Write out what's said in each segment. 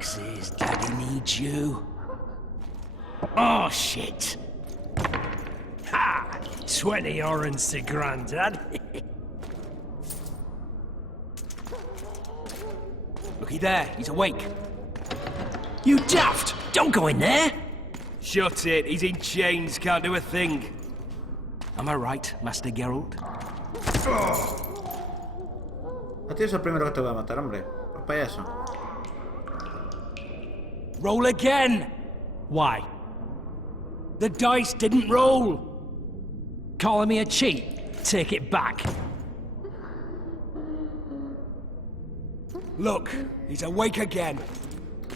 Says Daddy needs you. Oh, shit. Ha! 20 orange to Grandad. Looky there, he's awake. You daft! Don't go in there! Shut it, he's in chains, can't do a thing. Am I right, Master Geralt? A ti es el primero que te voy a matar, hombre. Por payaso. Roll again! Why? The dice didn't roll! Calling me a cheat? Take it back. Look, he's awake again.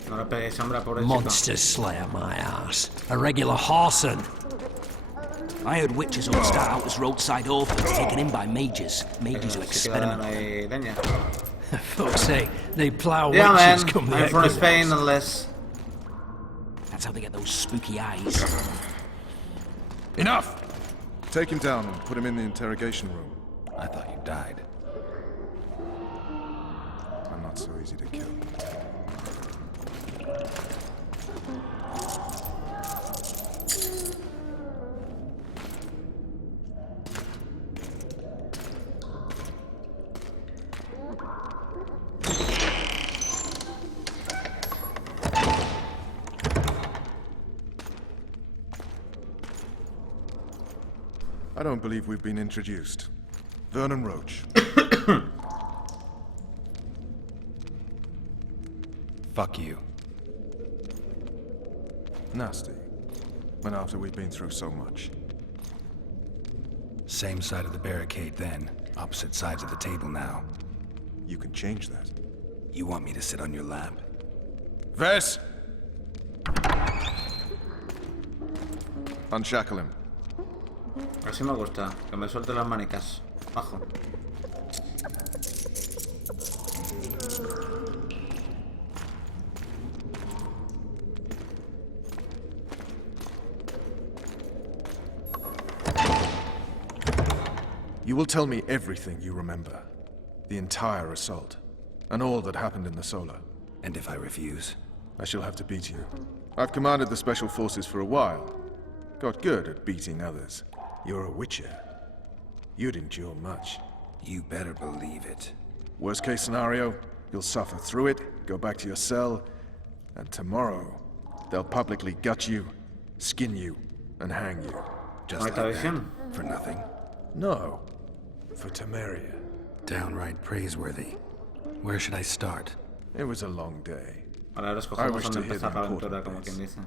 No le peguéis, hombre, pobre chico. Monster slayer, my ass. A regular horson. I heard witches all start out as roadside orphans taken in by mages. Mages who experiment. Ahí leña. Fuck's sake, they plough Yeah, witches man. come the I'm from Equinox. Spain, unless. That's how they get those spooky eyes. Enough! Take him down and put him in the interrogation room. I thought you died. I'm not so easy to kill. I don't believe we've been introduced. Vernon Roach. Fuck you. Nasty. When after we've been through so much. Same side of the barricade then. Opposite sides of the table now. You can change that. You want me to sit on your lap? Ves! Unshackle him. Así me gusta, que me suelte las manicas. Bajo. You will tell me everything you remember. The entire assault. And all that happened in the Solar. And if I refuse? I shall have to beat you. I've commanded the Special Forces for a while. Got good at beating others. You're a Witcher. You'd endure much. You better believe it. Worst case scenario, you'll suffer through it, go back to your cell, and tomorrow, they'll publicly gut you, skin you, and hang you. Just like that. For nothing. No. For Temeria. Downright praiseworthy. Where should I start? It was a long day. Vale, ahora escogemos dónde empezar la aventura, como quien dice.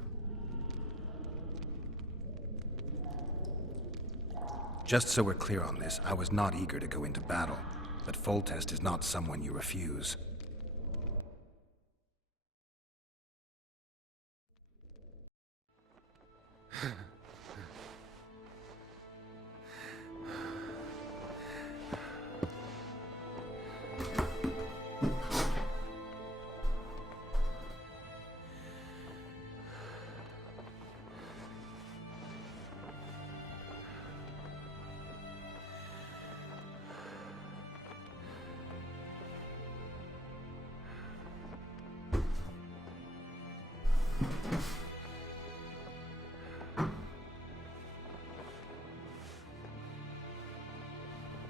Just so we're clear on this, I was not eager to go into battle, but Foltest is not someone you refuse.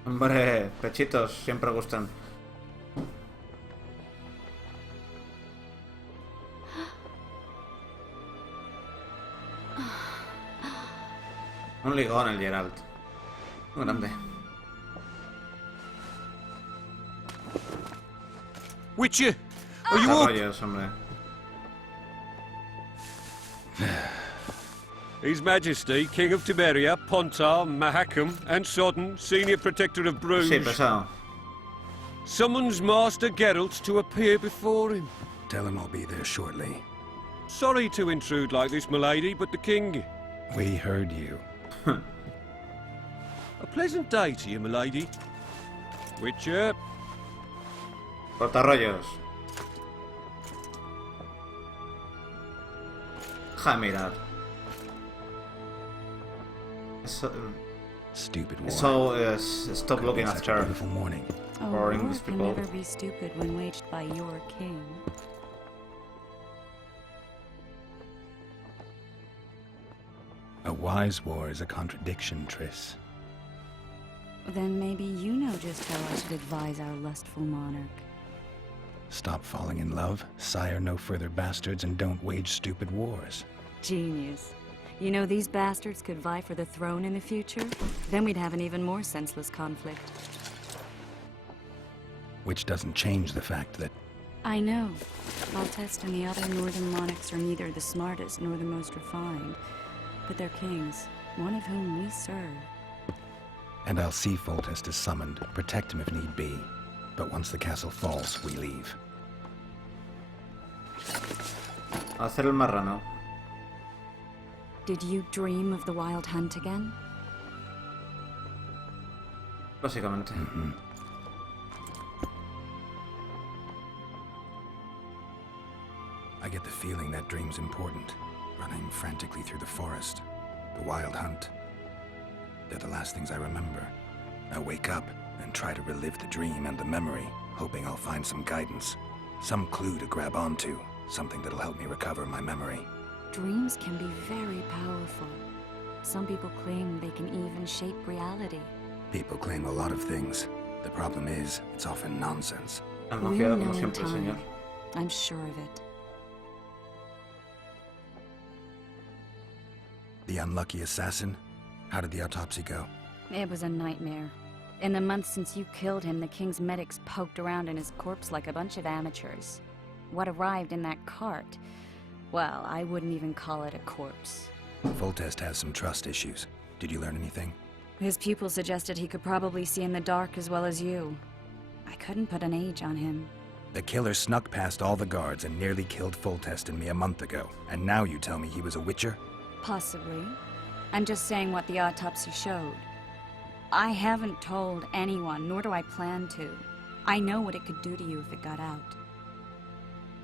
Hombre, pechitos, siempre gustan. Un ligón el Geralt. Muy grande. Witcher, are you up? Rollos, hombre. His Majesty, King of Temeria, Pontar, Mahakam, and Sodden, Senior Protector of Bruges, Sí, pesado. summons Master Geralt to appear before him. Tell him I'll be there shortly. Sorry to intrude like this, milady, but the King... We heard you. A pleasant day to you, milady. Witcher. Cortarrollos. Deja de mirar. Stupid war. So, stop looking Such at a her. beautiful morning. Or war English can people. never be stupid when waged by your king. A wise war is a contradiction, Triss. Then maybe you know just how I should advise our lustful monarch. Stop falling in love, sire no further bastards, and don't wage stupid wars. Genius. You know, these bastards could vie for the throne in the future? Then we'd have an even more senseless conflict. Which doesn't change the fact that... I know. Foltest and the other northern monarchs are neither the smartest nor the most refined. But they're kings, one of whom we serve. And I'll see Foltest is summoned, protect him if need be. But once the castle falls, we leave. Hacer el marrano. Did you dream of the wild hunt again? Básicamente. I get the feeling that dream's important. Running frantically through the forest. The wild hunt. They're the last things I remember. I wake up and try to relive the dream and the memory, hoping I'll find some guidance. Some clue to grab onto. Something that'll help me recover my memory. Dreams can be very powerful. Some people claim they can even shape reality. People claim a lot of things. The problem is, it's often nonsense. We'll Confiado know como in siempre, señor. time. I'm sure of it. The unlucky assassin? How did the autopsy go? It was a nightmare. In the months since you killed him, the king's medics poked around in his corpse like a bunch of amateurs. What arrived in that cart? Well, I wouldn't even call it a corpse. Foltest has some trust issues. Did you learn anything? His pupil suggested he could probably see in the dark as well as you. I couldn't put an age on him. The killer snuck past all the guards and nearly killed Foltest and me a month ago. And now you tell me he was a witcher? Possibly. I'm just saying what the autopsy showed. I haven't told anyone, nor do I plan to. I know what it could do to you if it got out.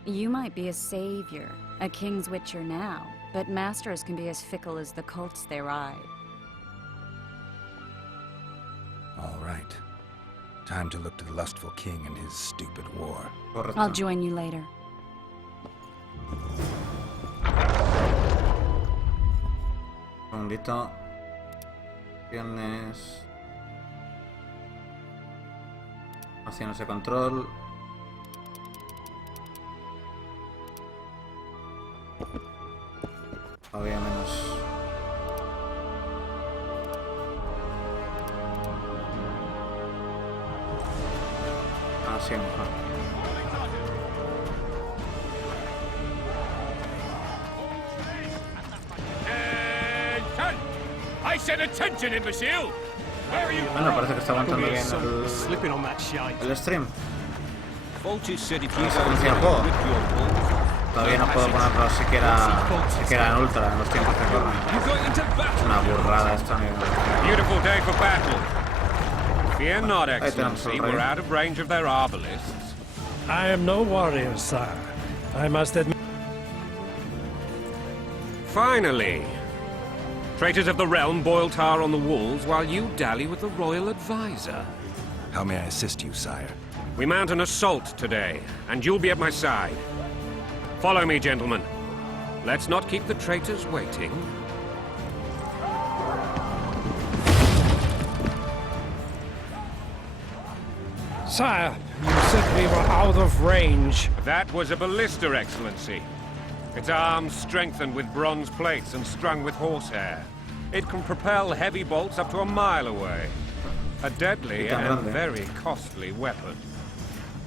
You might be a savior, a king's witcher now, but masters can be as fickle as the cults they ride. All right. Time to look to the lustful king and his stupid war. Correcto. I'll join you later. Un segundito. Opciones. Acciones de control. Todavía menos. Sí, mejor. Attention! I said attention, imbecile! Where are you? Bueno, parece que está aguantando bien Slipping on that shite. el stream. Foltest said if you Se go anuncia el juego. with your ball, Todavía no puedo ponerlo siquiera en ultra en los tiempos que corren. you go into Es battle. una burrada esto, amigo. Beautiful day for battle. Fear not, tenemos el Excellency. rey. We're out of range of their arbalists. I am no warrior, sire. I must admit. Finally! Traitors of the realm boil tar on the walls while you dally with the royal advisor. How may I assist you, sire? We mount an assault today, and you'll be at my side. Follow me, gentlemen. Let's not keep the traitors waiting. Sire, you said we were out of range. That was a ballista, Excellency. Its arms strengthened with bronze plates and strung with horsehair. It can propel heavy bolts up to a mile away. A deadly and very costly weapon.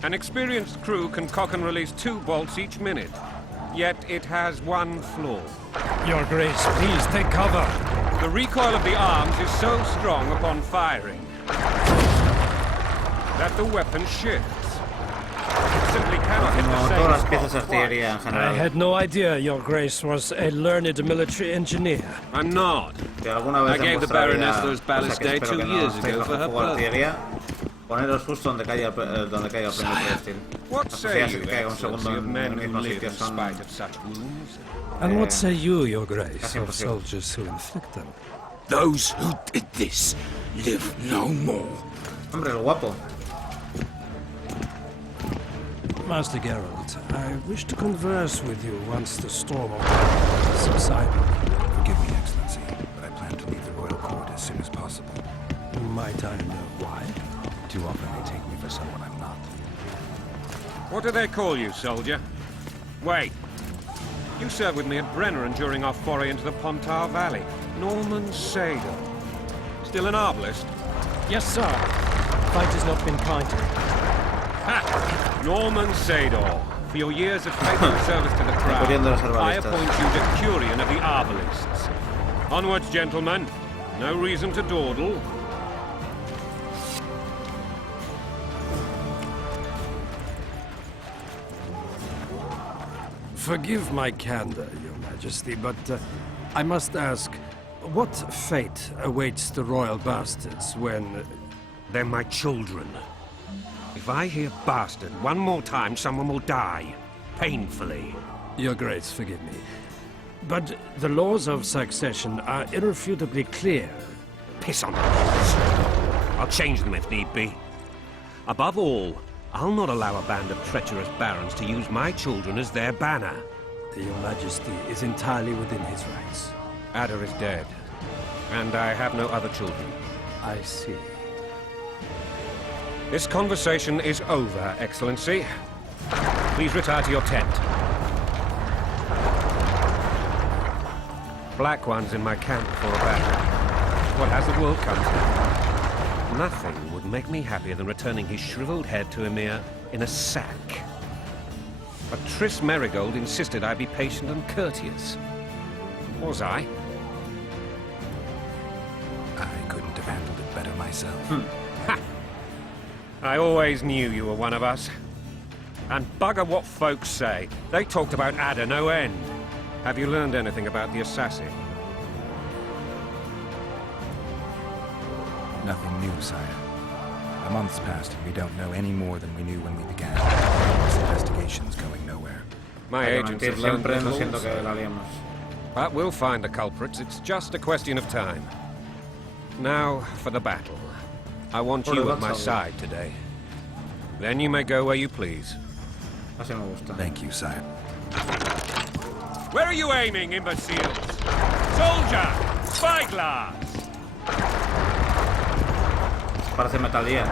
An experienced crew can cock and release 2 bolts each minute. Yet it has one flaw. Your Grace, please take cover. The recoil of the arms is so strong upon firing that the weapon shifts. It simply cannot hit Como the todas las same piezas de spot artillería en twice. I general. had no idea Your Grace was a learned military engineer. I'm not. Si alguna vez I gave the en vuestra Baroness vida, those cosa que ballistae espero 2 que no years estéis ago bajo for her fuego de birthday. artillería, poneros justo donde caiga el primer proyectil. What Las say posibilidades you, de que caiga un Excellency, segundo of en men el who mismo live sitio in son spite of such wounds? And what say you, Your Grace, Casi of imposible. soldiers who inflict them? Those who did this live no more. Hombre, el guapo. Master Geralt, I wish to converse with you once the storm of subsided. Forgive me, Excellency. do they call you, soldier? Wait. You served with me at Brenner and during our foray into the Pontar Valley. Norman Sador. Still an arbalist? Yes, sir. Fate has not been kind to me. Ha! Norman Sador. For your years of faithful service to the crown, I appoint you Decurion of the Arbalists. Onwards, gentlemen. No reason to dawdle. Forgive my candor, Your Majesty, but I must ask, what fate awaits the royal bastards when... They're my children. If I hear bastard one more time, someone will die. Painfully. Your Grace, forgive me. But the laws of succession are irrefutably clear. Piss on the laws. I'll change them if need be. Above all, I'll not allow a band of treacherous barons to use my children as their banner. Your Majesty is entirely within his rights. Ada is dead, and I have no other children. I see. This conversation is over, Excellency. Please retire to your tent. Black One's in my camp for a battle. What has the world come to? Nothing would make me happier than returning his shriveled head to Emir in a sack. But Triss Merigold insisted I be patient and courteous. Was I? I couldn't have handled it better myself. Ha! I always knew you were one of us. And bugger what folks say. They talked about Ada no end. Have you learned anything about the assassin? Nothing new, sire. A month's passed and we don't know any more than we knew when we began. This investigation's going nowhere. My agents have learned siempre no little siento que also. la liemos. But we'll find the culprits. It's just a question of time. Now for the battle. I want you at my side today. Then you may go where you please. Así me gusta. Thank you, sire. Where are you aiming, imbeciles? Soldier! Spyglass! Parece Metal Gear.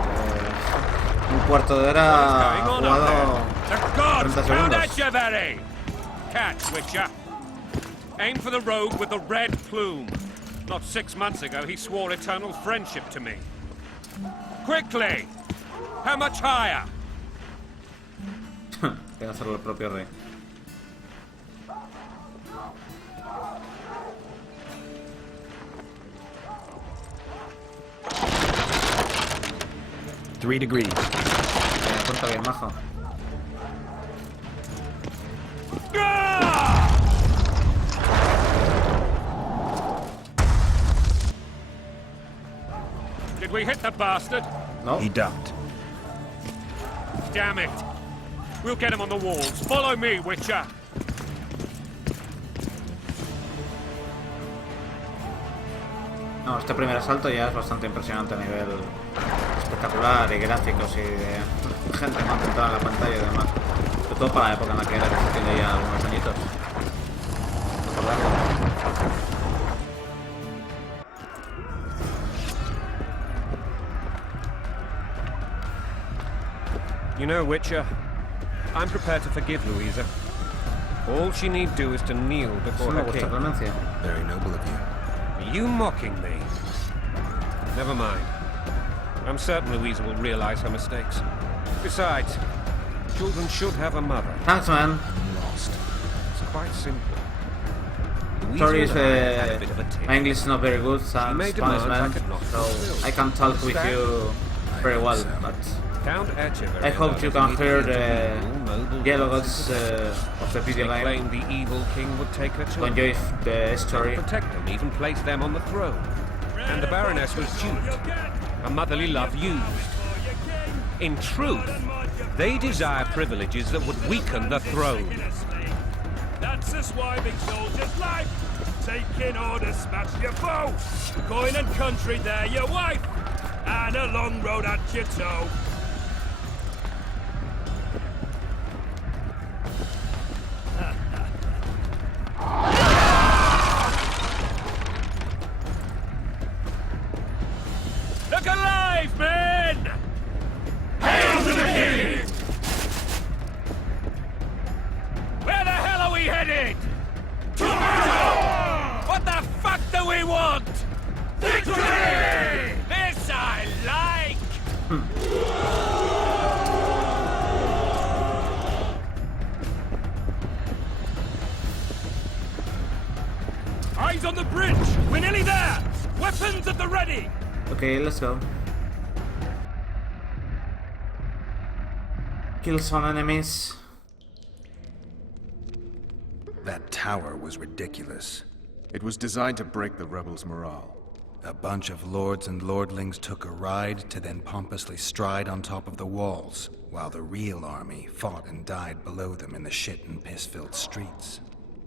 Un cuarto de hora jugado The gods 30 found segundos. Echeverry! Catch, Witcher. Aim for the rogue with the red plume. Not 6 months ago, he swore eternal friendship to me. Quickly! How much higher? Voy a hacerlo el propio rey. Three degrees. Apunta bien, majo. Did we hit the bastard? No. He ducked. Damn it! We'll get him on the walls. Follow me, Witcher! No, este primer asalto ya es bastante impresionante a nivel espectacular y gráficos y de gente más apuntada en la pantalla y demás. Sobre todo para la época en la que era, que se tiene ya algunos añitos. Recordarlo. You know, Witcher, I'm prepared to forgive Louisa. All she need do is to kneel Eso before me her gusta, king. Clemencia. Very noble of you. Are you mocking me? Never mind. I'm certain Louisa will realize her mistakes. Besides, children should have a mother. Thanks, man. Lost. It's quite simple. Sorry Louisa if and I had a bit of a tiff. my English is not very good, made Spanish demands I man, could not so fulfill. I can't talk with you very well, but Count Echeverry I hope you and can others hear need to the rule noble yellow gods. gods of the video They game claimed the evil king would take her to to enjoy the story. protect them, even place them on the throne. And the Baroness was duped. Her motherly love used. In truth, they desire privileges that would weaken the throne. That's a swiving soldier's life. Taking orders, smash your foe. Coin and country, there your wife. And a long road at your toe. Look alive, men! Hail to the king! Eyes on the bridge! We're nearly there! Weapons at the ready! Okay, let's go. Kill some enemies. That tower was ridiculous. It was designed to break the rebels' morale. A bunch of lords and lordlings took a ride to then pompously stride on top of the walls, while the real army fought and died below them in the shit and piss-filled streets.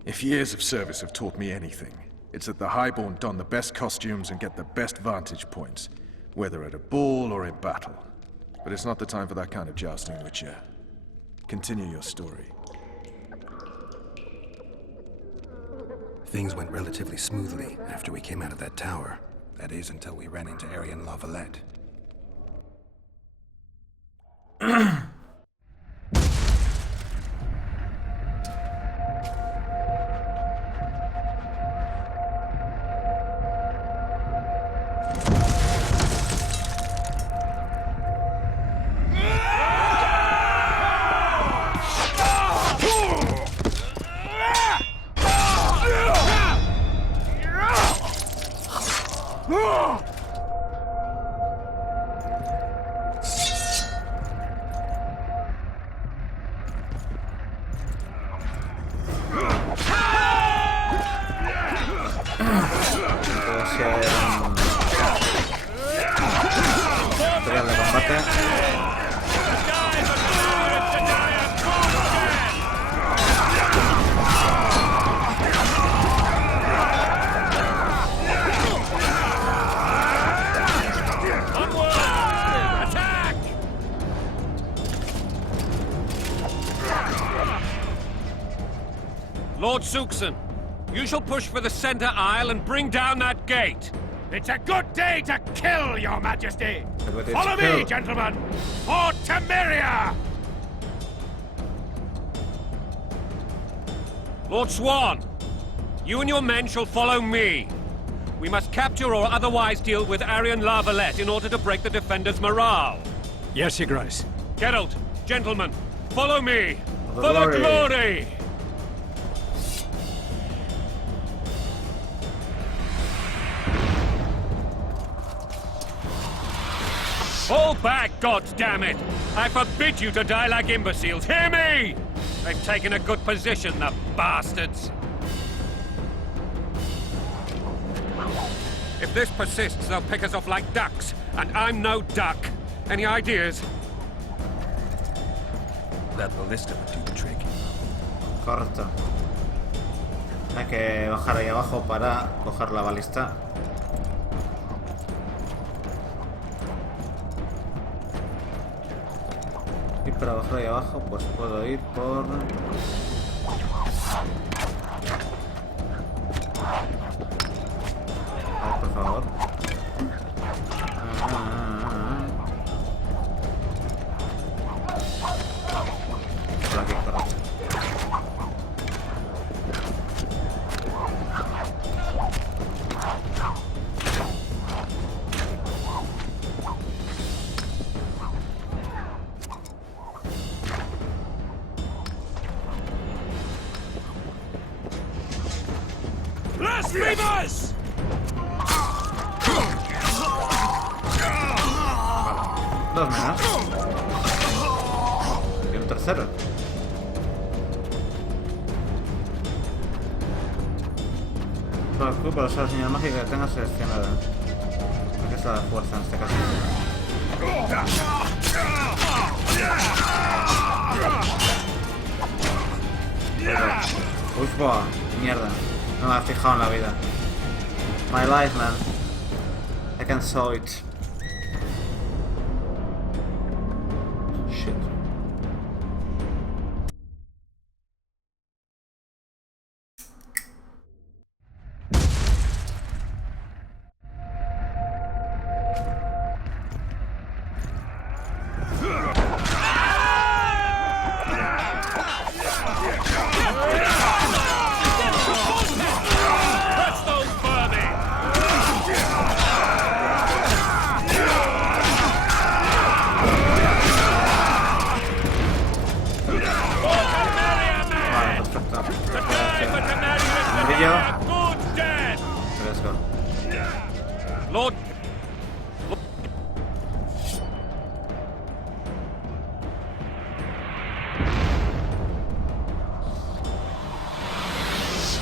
If years of service have taught me anything, it's that the Highborn don the best costumes and get the best vantage points, whether at a ball or in battle. But it's not the time for that kind of jousting, Witcher. Continue your story. Things went relatively smoothly after we came out of that tower. That is, until we ran into Aryan La Valette. Tutorial de combate. Lord Suxon, you shall push for the center aisle and bring down that gate. It's a good day to kill, Your Majesty! But it's Follow me, kill. gentlemen! For Temeria! Lord Swan, you and your men shall follow me. We must capture or otherwise deal with Aryan La Valette in order to break the defenders' morale. Yes, Your Grace. Geralt, gentlemen, follow me! For For the the glory. glory! Fall back, goddammit! I forbid you to die like imbeciles. Hear me! They've taken a good position, the bastards. If this persists, they'll pick us off like ducks, and I'm no duck. Any ideas? That ballista would do the trick. Correcto. Hay que bajar ahí abajo para coger la balista. Y para bajar ahí abajo, pues puedo ir por... A ver, por favor. Por aquí, correcto. Blasphemers! Dos menos. Y un tercero. Por el club, para usar la señal mágica que tenga seleccionada. Porque es la fuerza en este caso. Uf, boah, mierda. No me he fijado en la vida. My life, man. I can saw it. Shit. Press those vermin! Lord...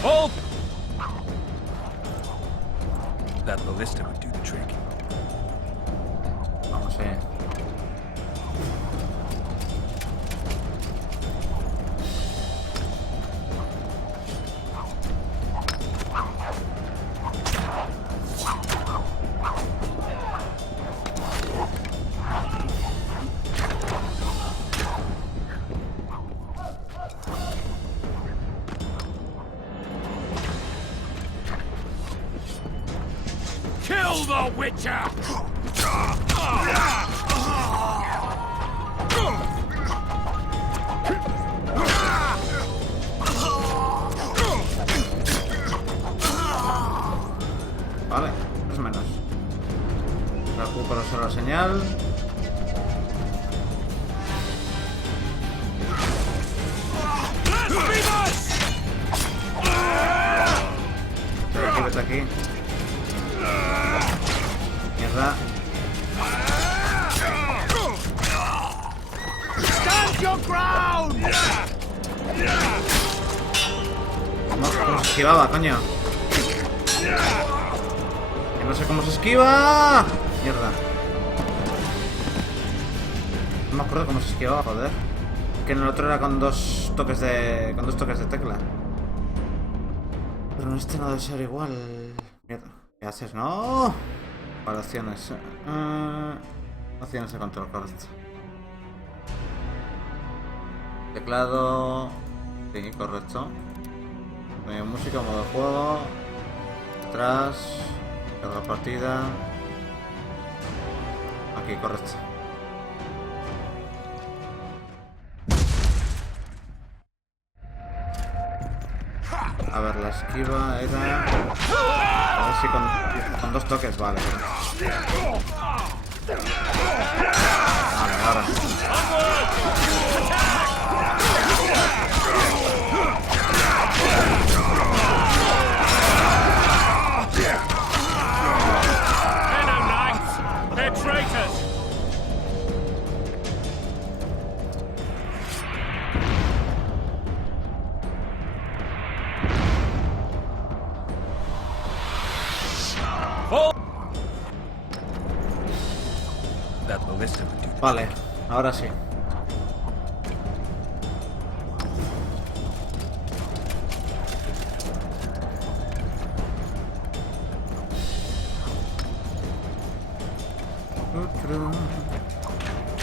Hold! That ballista would do the trick. Vamos a ir. Kill the Witcher! Vale, más o menos. Recupero solo la señal. Vete aquí. Mierda. Stand your ground! ¿Cómo se esquivaba, coño? Que no sé cómo se esquiva. Mierda. No me acuerdo cómo se esquivaba, joder. Que en el otro era con dos toques de tecla. Pero en este no debe ser igual. Mierda. ¿Qué haces? ¡No! Para acciones. Acciones de control, correcto. Teclado. Sí, correcto. Música, modo juego. Atrás. Carga partida. Aquí, correcto. A ver, la esquiva era... A ver si con dos toques, vale. Vale, ahora. Hello, knights! They're traitors! That ballista would do the Vale, ahora sí.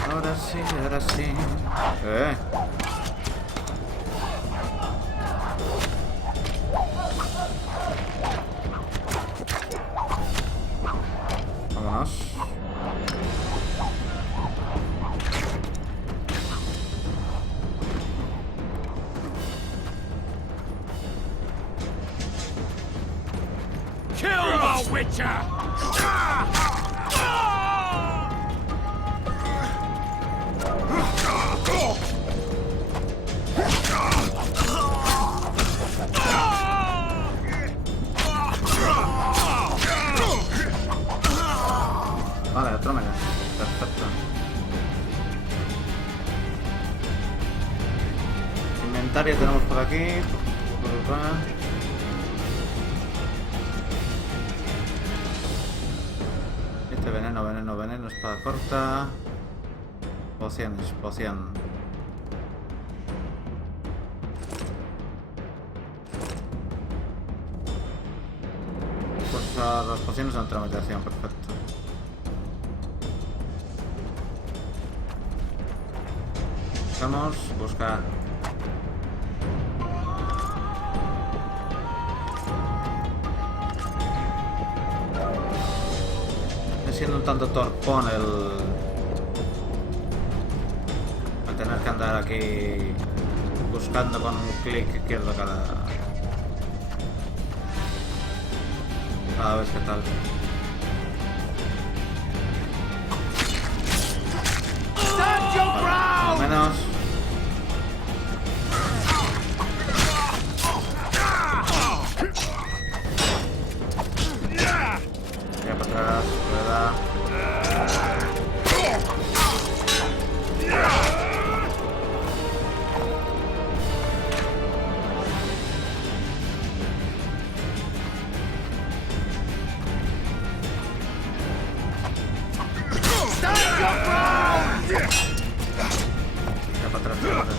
Ahora sí, ahora sí. Vámonos. Kill the Witcher! Vale, otro menos. Perfecto. Inventario tenemos por aquí. Este veneno, veneno, veneno, espada corta. Pociones, poción. Pues a las pociones de neutralización, perfecto. Vamos, buscar. Está siendo un tanto torpón el tener que andar aquí buscando con un clic izquierdo cada vez que tal. Stand your ground! Menos. Ya, atrás, rueda. Tira para atrás, tira para atrás.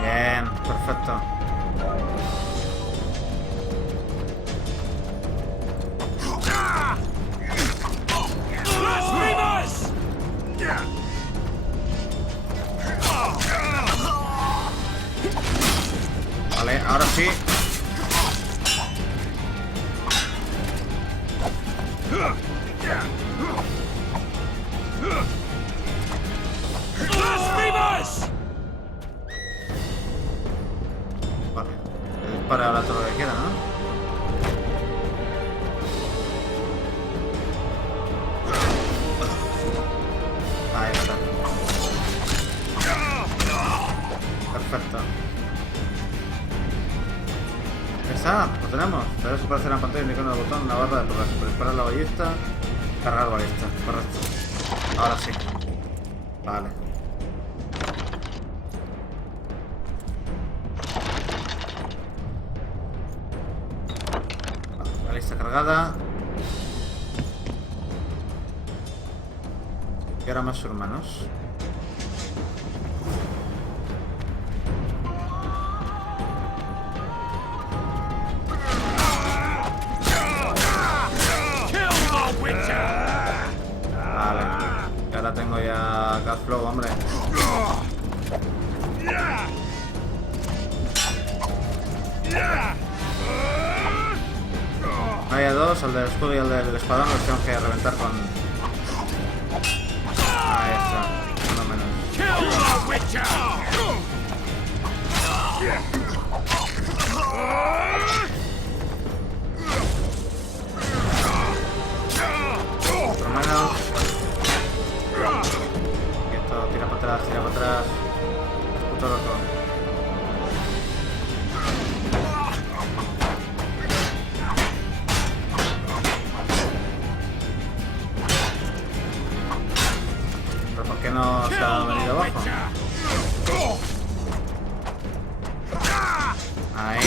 Bien, perfecto. Blasphemous! Vale, ahora sí. Blasphemous! Vale. Que dispare ahora todo lo que quiera, ¿no? Ahí está. Perfecto. Ahí está, lo tenemos. Debe aparecer en la pantalla un icono de botón, una barra de progreso. Para disparar la ballesta, cargar ballesta. Correcto. Ahora sí. Vale. La lista cargada. Y ahora más hermanos. Vale. Y ahora tengo ya gas flow, hombre. Hay a dos, al del escudo y al del espadón los tengo que reventar con... Ahí está, uno menos. Otro menos. Quieto, tira para atrás, tira para atrás. Puto loco. ¿Pero por qué no se ha venido abajo? Ahí.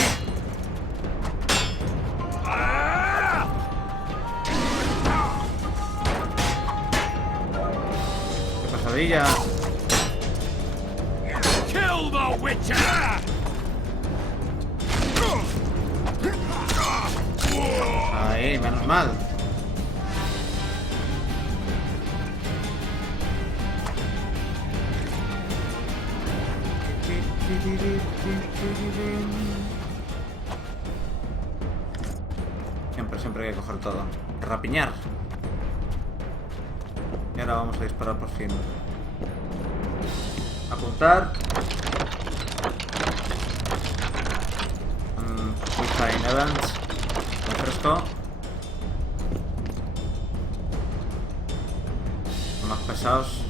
¡Qué pasadilla! Kill the Witcher! Ahí, menos mal. Siempre hay que coger todo. Rapiñar. Y ahora vamos a disparar por fin. Apuntar. Quick Time Events. Refresco. Son más pesados.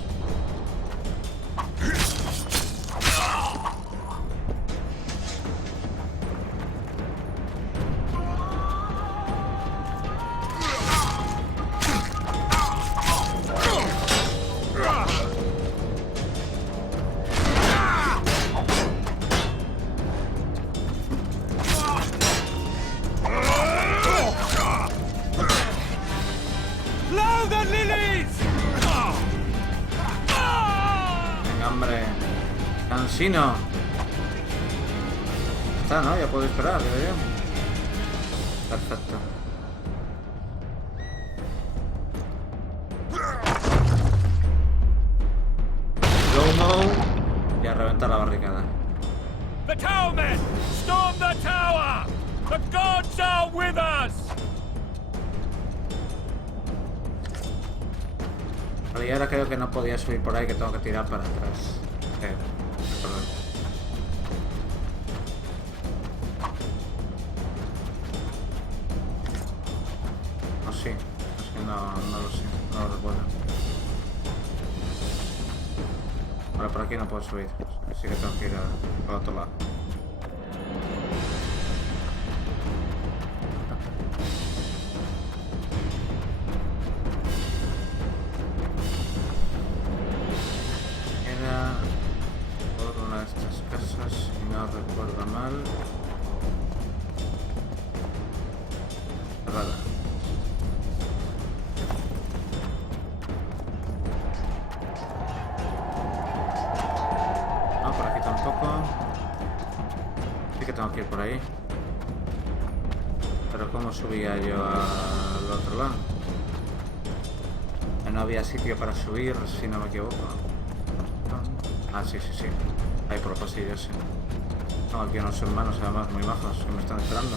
Blow the lilies! Venga, hombre. Cansino. Está, ¿no? Ya puedo esperar, creo yo. Perfecto. Slow-mo. Y a reventar la barricada. The towermen! Storm the tower! The gods are with us! Vale, y ahora creo que no podía subir por ahí, que tengo que tirar para atrás. Creo. Perdón. No, sí. Es que no lo sé. No lo recuerdo. Vale, por aquí no puedo subir. Así que tengo que ir al otro lado. Era por una de estas casas, si no recuerdo mal. Cerrada. No, por aquí tampoco. Sí que tengo que ir por ahí. Pero ¿cómo subía yo al otro lado? No había sitio para subir, si no me equivoco. Ah, sí. Ahí por los pasillos, sí. Tengo aquí unos hermanos, además, muy majos, que me están esperando.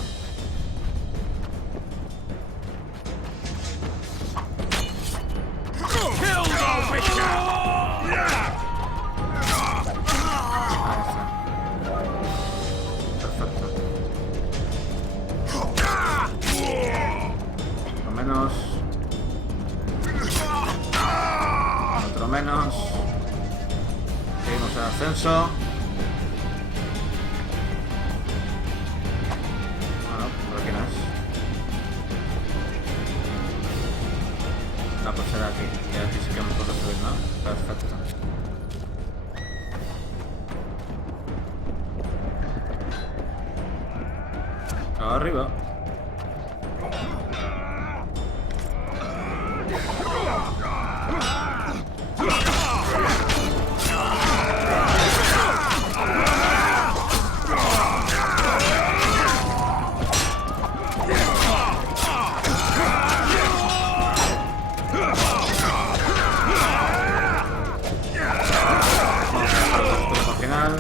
Ahí está. Perfecto. Otro menos. Otro menos. Seguimos el ascenso. Bueno, por aquí no es. No, pues será aquí. Y aquí sí que me puedo subir, ¿no? Perfecto. Arriba. Final.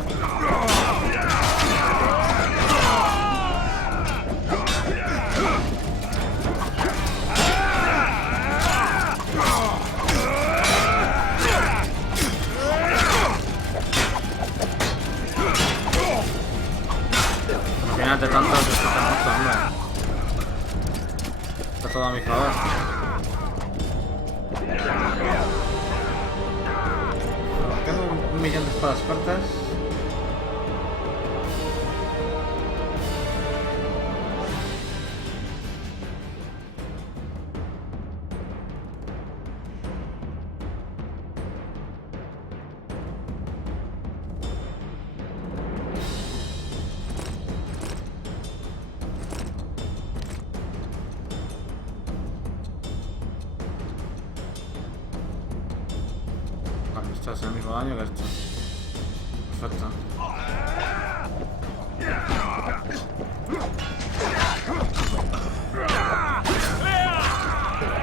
Imagínate tanto que está muerto, hombre. Está todo a mi favor. Tengo un millón de espadas cortas. Vale, esto es el mismo daño que esto. Perfecto.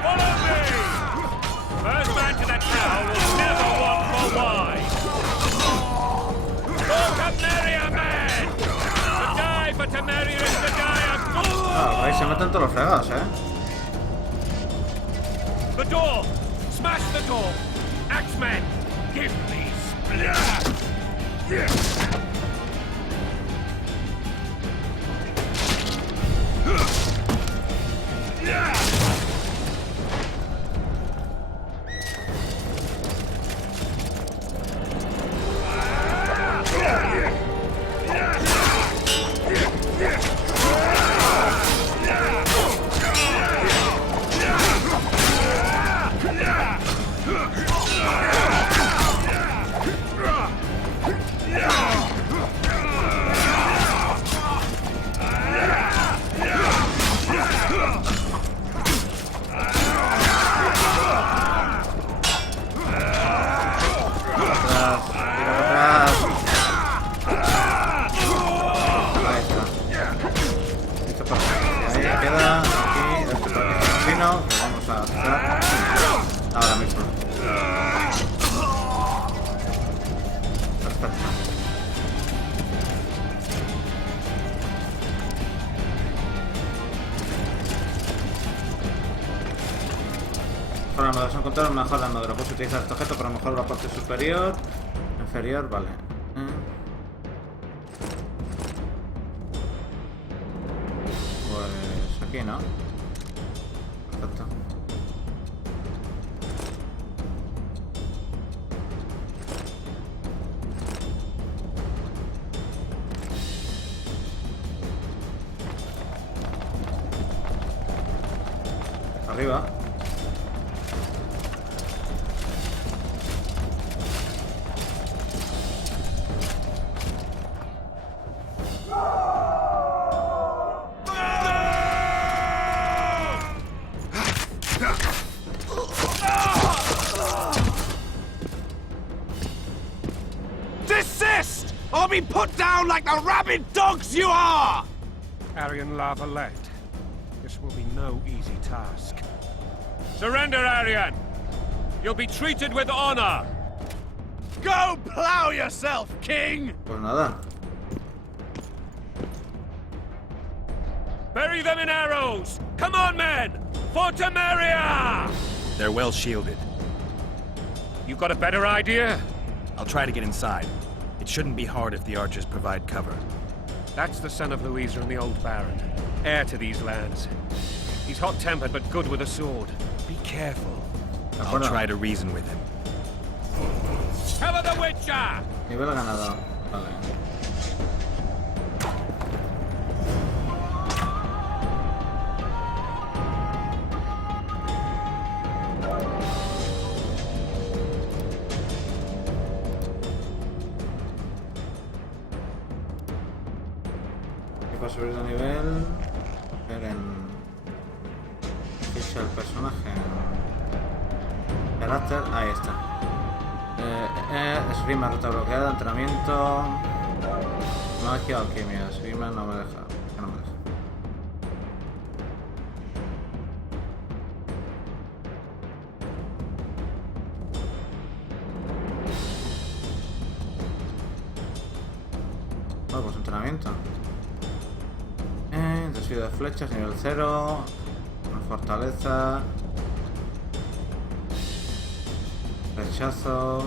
Follow me! First man to the tower will never walk for wine. Walk up merrier, man! To die for Temeria is to die a good. Ah, ahí se meten todos los fregados, The door! Smash the door! Axemen! Give me split! Ahora me vas a encontrar mejor la armadura. Puedes utilizar este objeto para mejorar la parte superior. Inferior, vale. Pues aquí, ¿no? Perfecto. arriba. Desist! Or be put down like the rabid dogs you are! Aryan Lavalette, this will be no easy task. Surrender, Aryan! You'll be treated with honor! Go plow yourself, king! Pues nada. Bury them in arrows! Come on, men! For Temeria! They're well shielded. You got a better idea? I'll try to get inside. It shouldn't be hard if the archers provide cover. That's the son of Louisa and the old Baron, heir to these lands. He's hot-tempered but good with a sword. Be careful. I'll try to reason with him. Cover the Witcher! Nivel ganado. Vale. Y para subir de nivel, ver en ficha del personaje, carácter, ahí está. Esgrima, ruta bloqueada, entrenamiento, magia, alquimia. Esgrima no me deja, que no me deja. Bueno, pues entrenamiento. Desvío de flechas, nivel 0. Fortaleza. Rechazo.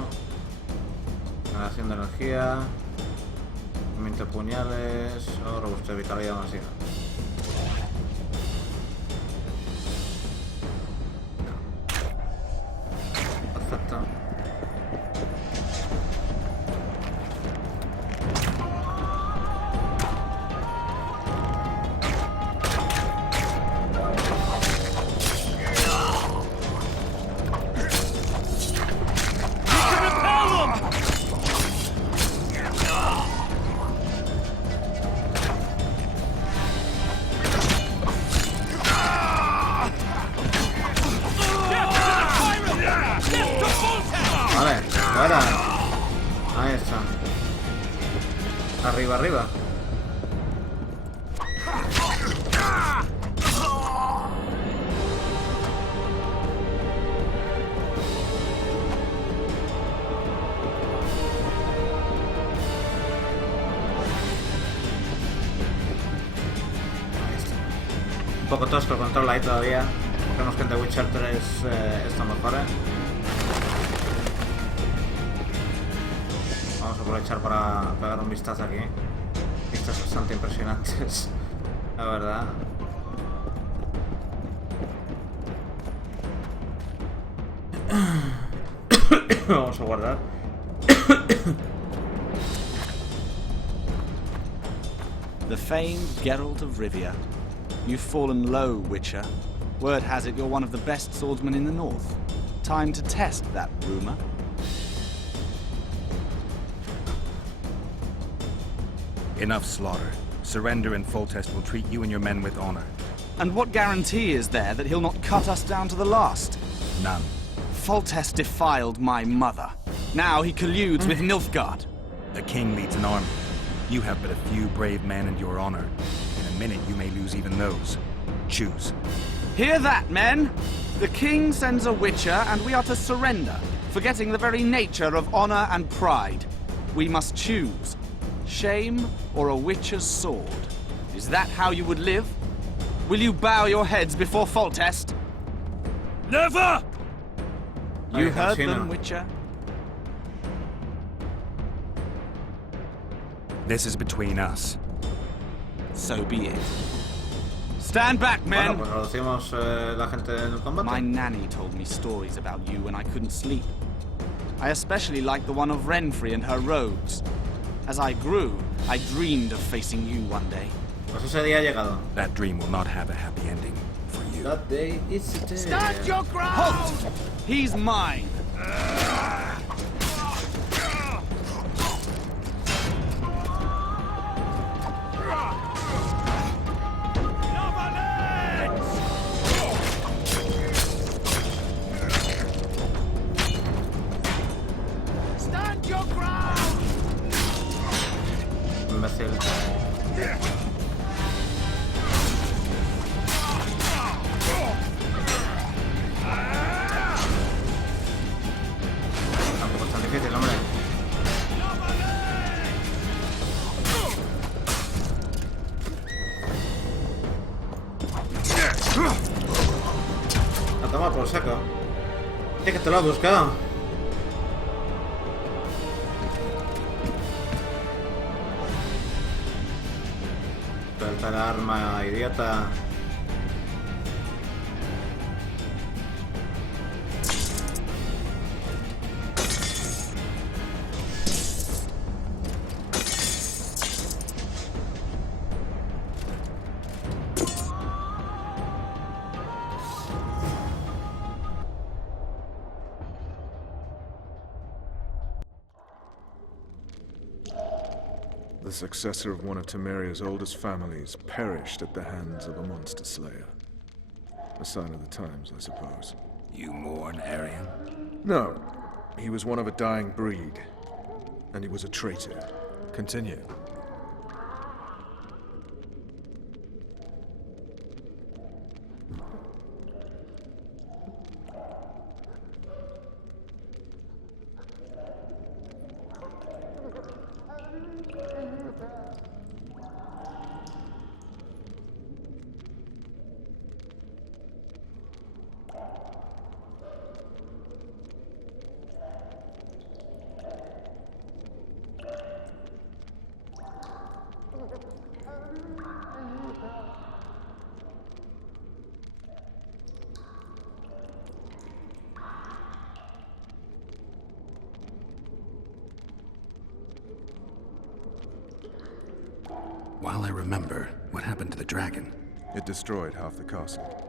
Generación de energía. Movimiento de puñales. O robusto de vitalidad masiva. Perfecto. Vale, fuera. Ahí está. Arriba, arriba. Un poco tosco el control ahí todavía. Vemos que en The Witcher 3 está mejor, Vamos a aprovechar para pegar un vistazo aquí. Vistas bastante impresionantes, la verdad. Vamos a guardar. The famed Geralt of Rivia. You've fallen low, Witcher. Word has it you're one of the best swordsmen in the north. Time to test that rumor. Enough slaughter. Surrender and Foltest will treat you and your men with honor. And what guarantee is there that he'll not cut us down to the last? None. Foltest defiled my mother. Now he colludes with Nilfgaard. A king leads an army. You have but a few brave men and your honor. In a minute you may lose even those. Choose. Hear that, men? The king sends a Witcher and we are to surrender, forgetting the very nature of honor and pride. We must choose. Shame or a Witcher's sword? Is that how you would live? Will you bow your heads before Foltest? Never! You heard them, Witcher? This is between us. So be it. Stand back, men! Bueno, pues reducimos la gente en el combate. My nanny told me stories about you when I couldn't sleep. I especially liked the one of Renfrey and her rogues. As I grew, I dreamed of facing you one day. Pues ese día ha llegado. That dream will not have a happy ending for you. you. That day is a day. Stand your ground! Halt! He's mine. Stand your ground! Imbécil. Tampoco es tan difícil, hombre. A tomar por saco. Dice que te lo has buscado. Suelta el arma, idiota. The successor of one of Temeria's oldest families perished at the hands of a monster slayer. A sign of the times, I suppose. You mourn, Arian? No. He was one of a dying breed. And he was a traitor. Continue. While I remember, what happened to the dragon? It destroyed half the castle.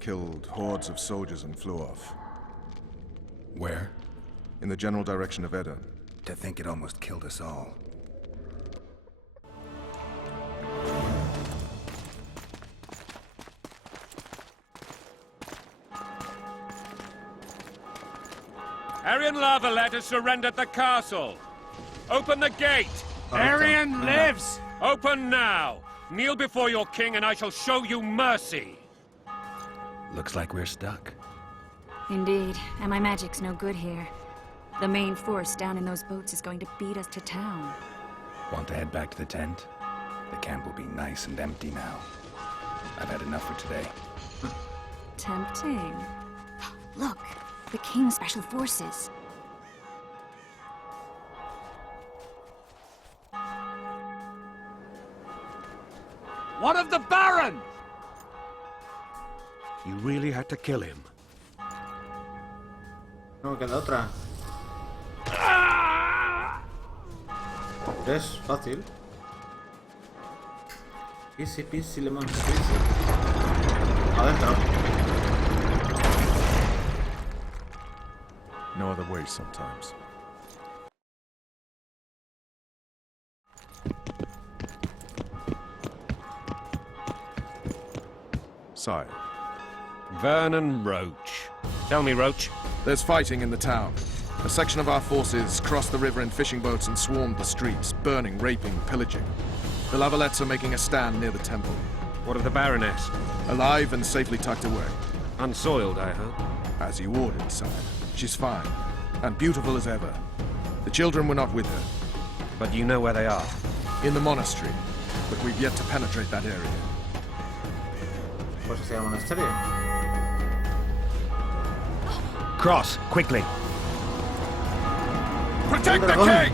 Killed hordes of soldiers and flew off. Where? In the general direction of Edon. To think it almost killed us all. Arian Lavalette has surrendered the castle. Open the gate. Arian lives. Open now. Kneel before your king and I shall show you mercy. Looks like we're stuck. Indeed, and my magic's no good here. The main force down in those boats is going to beat us to town. Want to head back to the tent? The camp will be nice and empty now. I've had enough for today. Tempting. Look, the King's Special Forces. What of the Baron? You really had to kill him. No me queda otra. Es fácil. Easy peasy lemon squeezy. Adentro. No other way sometimes. Sire. Vernon Roach. Tell me, Roach. There's fighting in the town. A section of our forces crossed the river in fishing boats and swarmed the streets, burning, raping, pillaging. The Lavalettes are making a stand near the temple. What of the Baroness? Alive and safely tucked away. Unsoiled, I hope. As you ordered, sire. She's fine. And beautiful as ever. The children were not with her. But you know where they are. In the monastery. But we've yet to penetrate that area. Pues hacia el monasterio. Cross, quickly. Protect the dragón. king!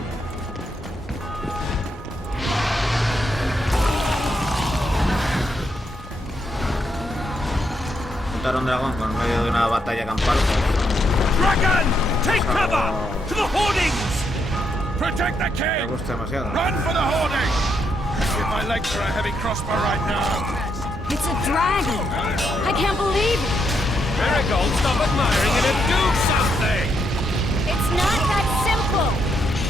Juntar un dragón con medio de una batalla campal. Dragon! Take cover! To the hoardings! Protect the Me king! gusta demasiado. Run for the hoarding! Give my legs for a heavy crossbow right now. It's a dragon! I can't believe it! Marigold, stop admiring it and do something! It's not that simple!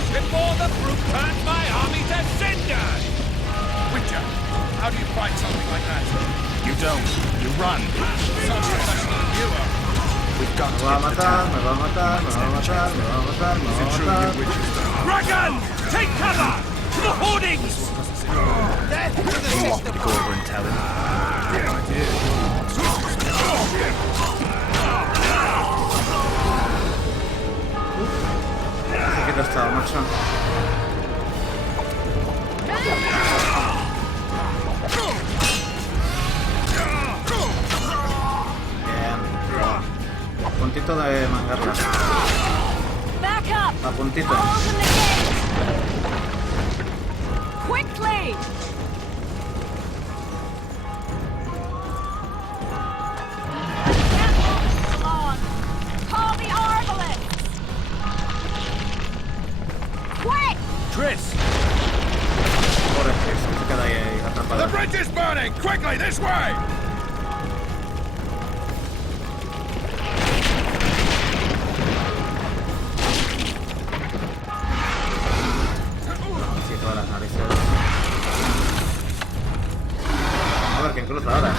Before the brute turns my army to cinders! Witcher, how do you fight something like that? You don't. You run. So professional and you are. We've got to Me va a get to the matar, town. me va a matar, me va a matar, me va a matar, me va a matar. Dragon! Take cover! To the hoardings! You want me to go over and tell him? Aquí no está, macho. Bien. A puntito de mangarla. Back up! A puntito. I'll open the gate! Quickly! Can't hold it for long. Call the arbalists! Quick! Triss! Pobre Chris, que se queda ahí The atrapado. bridge is burning! Quickly, this way! Sí, todas las narices. A ver quién cruza ahora.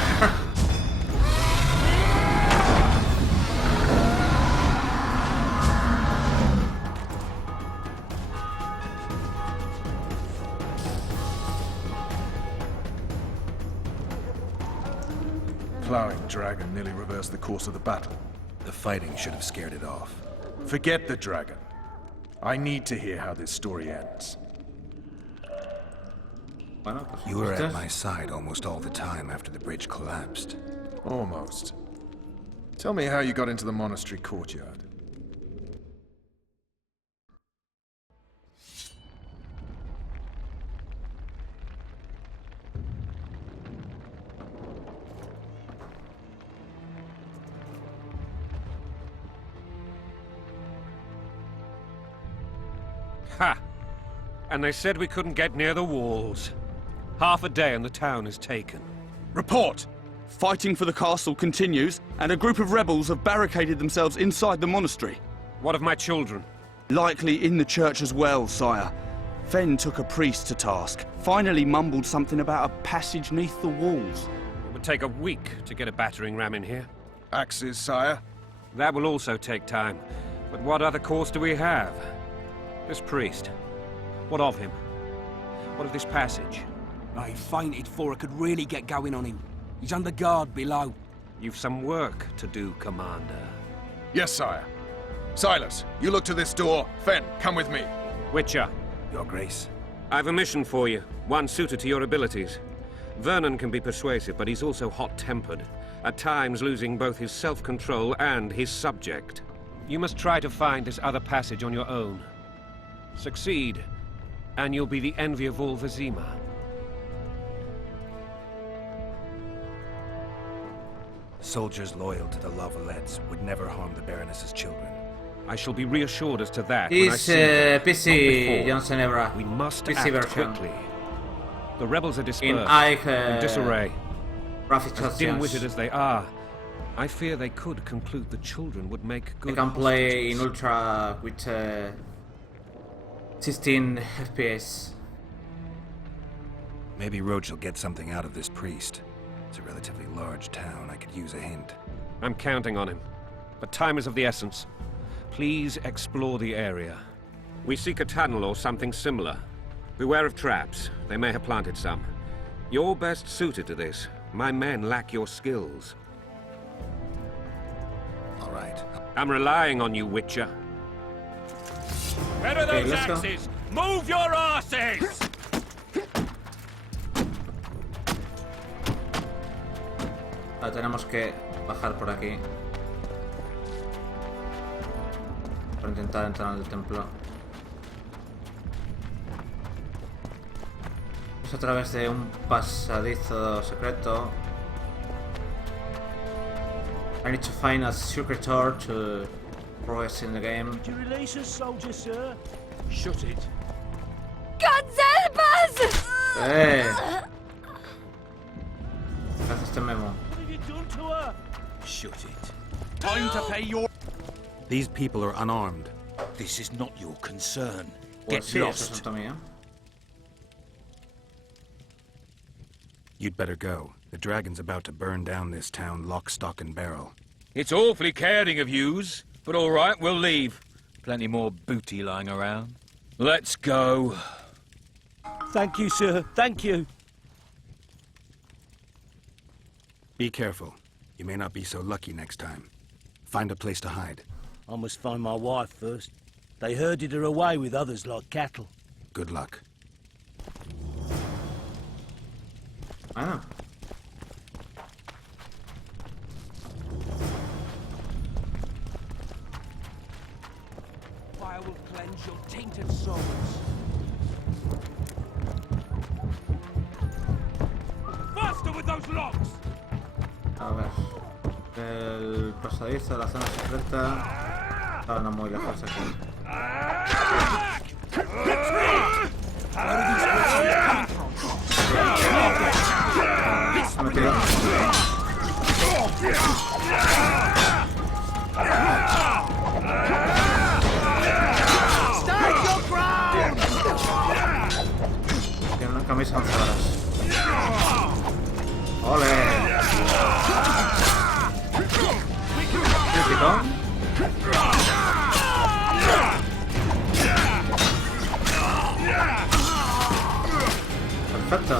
Plowing dragon nearly reversed the course of the battle. The fighting should have scared it off. Forget the dragon. I need to hear how this story ends. Bueno, pues You were ¿usted? at my side almost all the time after the bridge collapsed. Almost. Tell me how you got into the monastery courtyard. Ha! And they said we couldn't get near the walls. Half a day and the town is taken. Report! Fighting for the castle continues, and a group of rebels have barricaded themselves inside the monastery. What of my children? Likely in the church as well, sire. Fen took a priest to task, finally mumbled something about a passage neath the walls. It would take a week to get a battering ram in here. Axes, sire? That will also take time. But what other course do we have? This priest. What of him? What of this passage? I fainted before I could really get going on him. He's under guard below. You've some work to do, Commander. Yes, sire. Silas, you look to this door. Fen, come with me. Witcher, Your Grace. I've a mission for you, one suited to your abilities. Vernon can be persuasive, but he's also hot-tempered, at times losing both his self-control and his subject. You must try to find this other passage on your own. Succeed, and you'll be the envy of all Vizima. Soldiers loyal to the Lavalets would never harm the Baroness's children. I shall be reassured as to that when I Is see them, not PC before. Johnson Evra. We must PC act version. quickly. The rebels are In dispersed, Ike in disarray. graphics As dim-witted options. as they are, I fear they could conclude the children would make I good can play in hostages. ultra with 16 FPS. Maybe Roach will get something out of this priest. It's a relatively large town. I could use a hint. I'm counting on him. But time is of the essence. Please explore the area. We seek a tunnel or something similar. Beware of traps. They may have planted some. You're best suited to this. My men lack your skills. All right. I'm relying on you, Witcher. Where are Okay, those let's go. axes? Move your asses! Ahora tenemos que bajar por aquí para intentar entrar en el templo. Es a través de un pasadizo secreto. I need to find a secret door to progress in the game. Do you release us, soldier, sir? Shut it. God help us! ¡Eh! Gracias, este memo. What have you done to her? Shut it. Time to pay your... These people are unarmed. This is not your concern. Pues Get sí, eso es lost. asunto mío. You'd better go. The dragon's about to burn down this town lock, stock, and barrel. It's awfully caring of yous, but all right, we'll leave. Plenty more booty lying around. Let's go. Thank you, sir. Thank you. Be careful. You may not be so lucky next time. Find a place to hide. I must find my wife first. They herded her away with others like cattle. Good luck. Bueno. Fire will cleanse your tainted souls. Faster with those logs! A ver. El pasadizo de la zona secreta. Ah, no muy lejos aquí. Me he metido. Tiene una camisa once horas. ¡Ole! Crítico. Perfecto.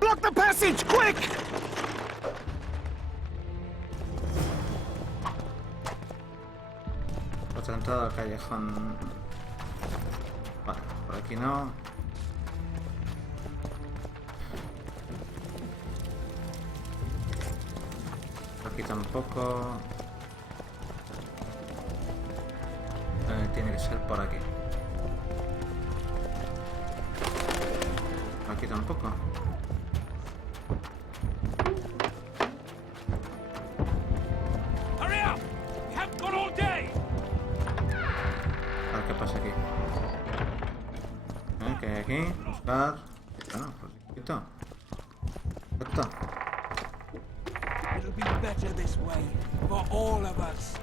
Block the passage, quick! Otra entrada al callejón. Vale, por aquí no. Por aquí tampoco. Tiene que ser por aquí. Aquí tampoco. Hurry up! We haven't got all day! A ver qué pasa aquí. ¿Qué hay aquí? Buscar. Bueno, pues quito. Perfecto. It'll be better this way, for all of us.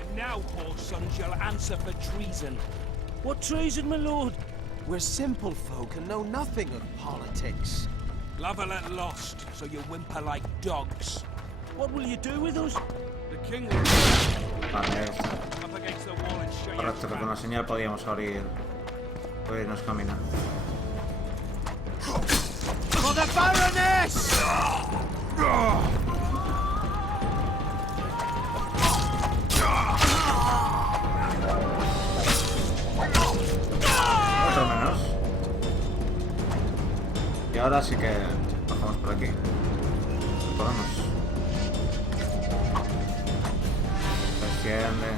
And now, whoresons, you'll answer for treason. What treason, my lord? We're simple folk and know nothing of politics. Lovelet lost, so you whimper like dogs. What will you do with us? The king will Vale, está. up against the wall and show you Correcto, que con la señal podíamos abrirnos camino. For the Baroness! Otro menos. Y ahora sí que bajamos por aquí. Podemos. Desciende.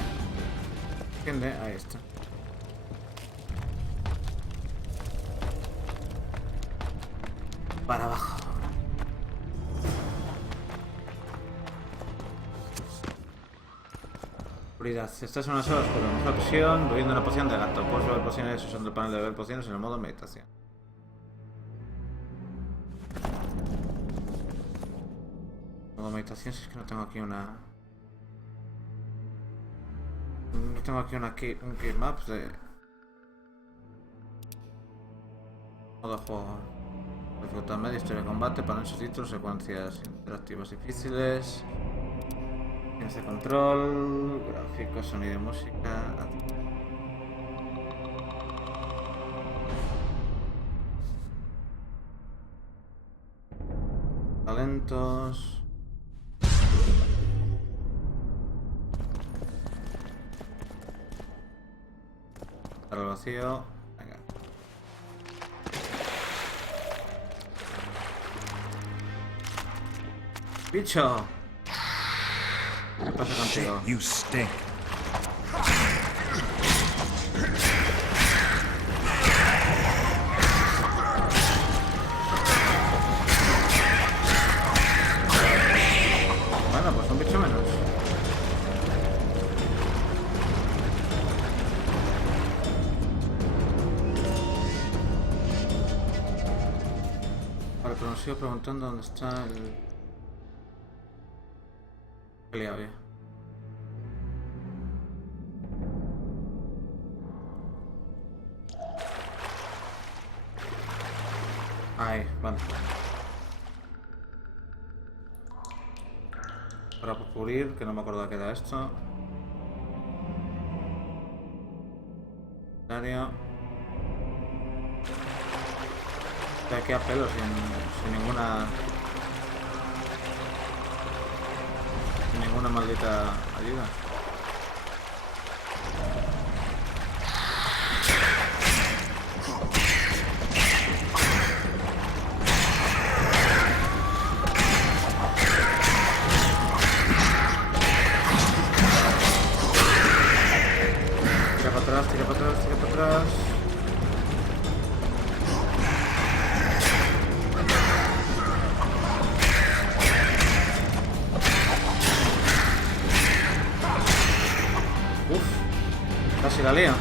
Desciende, ahí está. Para abajo. Oscuridad. Estas son unas horas por la mejor opción, bebiendo una poción de gato. Puedes beber pociones usando el panel de beber pociones en el modo meditación. Modo meditación, si es que no tengo aquí una... No tengo aquí un key maps de... Modo juego. Dificultad media, historia de combate, panel subtítulos, secuencias interactivas difíciles... Tienes de control, gráficos, sonido y música... Talentos... Para el vacío... Venga. ¡Bicho! ¿Qué pasa contigo? You stink. pero me sigo preguntando dónde está el... ¿Qué le había? Ahí, vale. Para cubrir, que no me acuerdo que era esto. Área. De aquí a pelo, sin ninguna... Sin ninguna maldita ayuda. Tira para atrás, tira para atrás, tira para atrás. Casi la lía.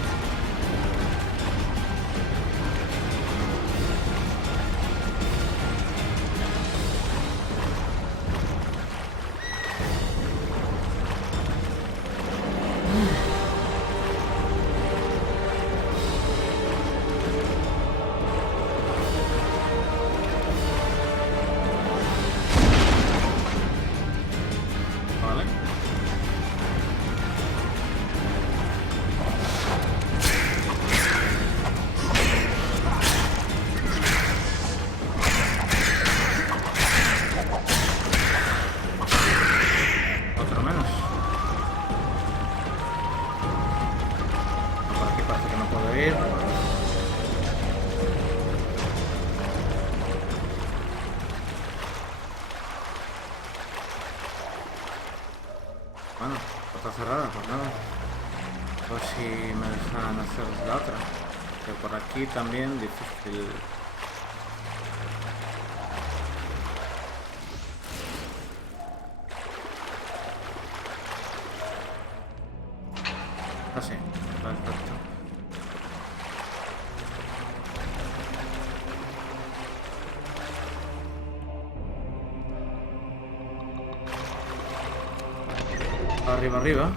Vale. Otro menos. Por aquí parece que no puedo ir. Bueno, está cerrada, pues nada. Pues si me dejan hacer la otra. Que por aquí también difícil. Ah, sí, perfecto. Arriba, arriba.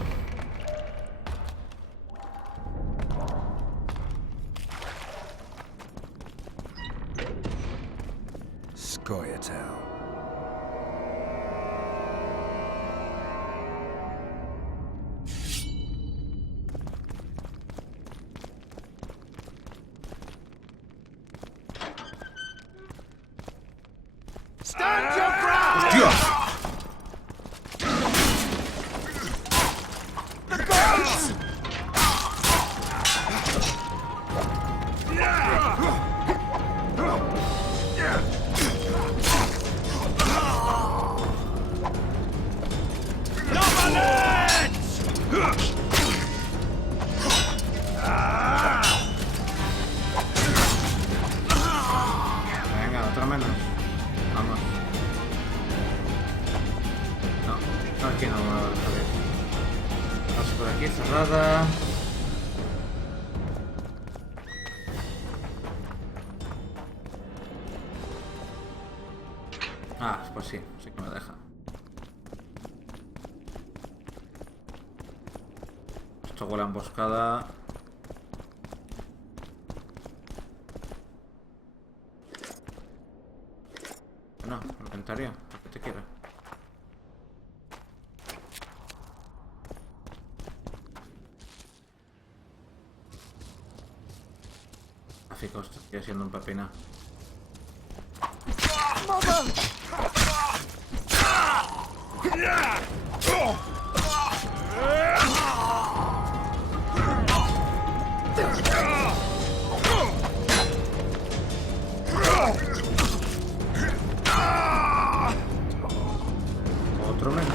Scoia'tael. Venga, otra menos. Vamos. No, aquí no me va a dejar ir. Vamos por aquí, cerrada. Ah, pues sí, sí que me deja. Esto huele a emboscada. No, inventario, lo que te quiera. Gráfico, esto sigue siendo un pepina. Otro menos.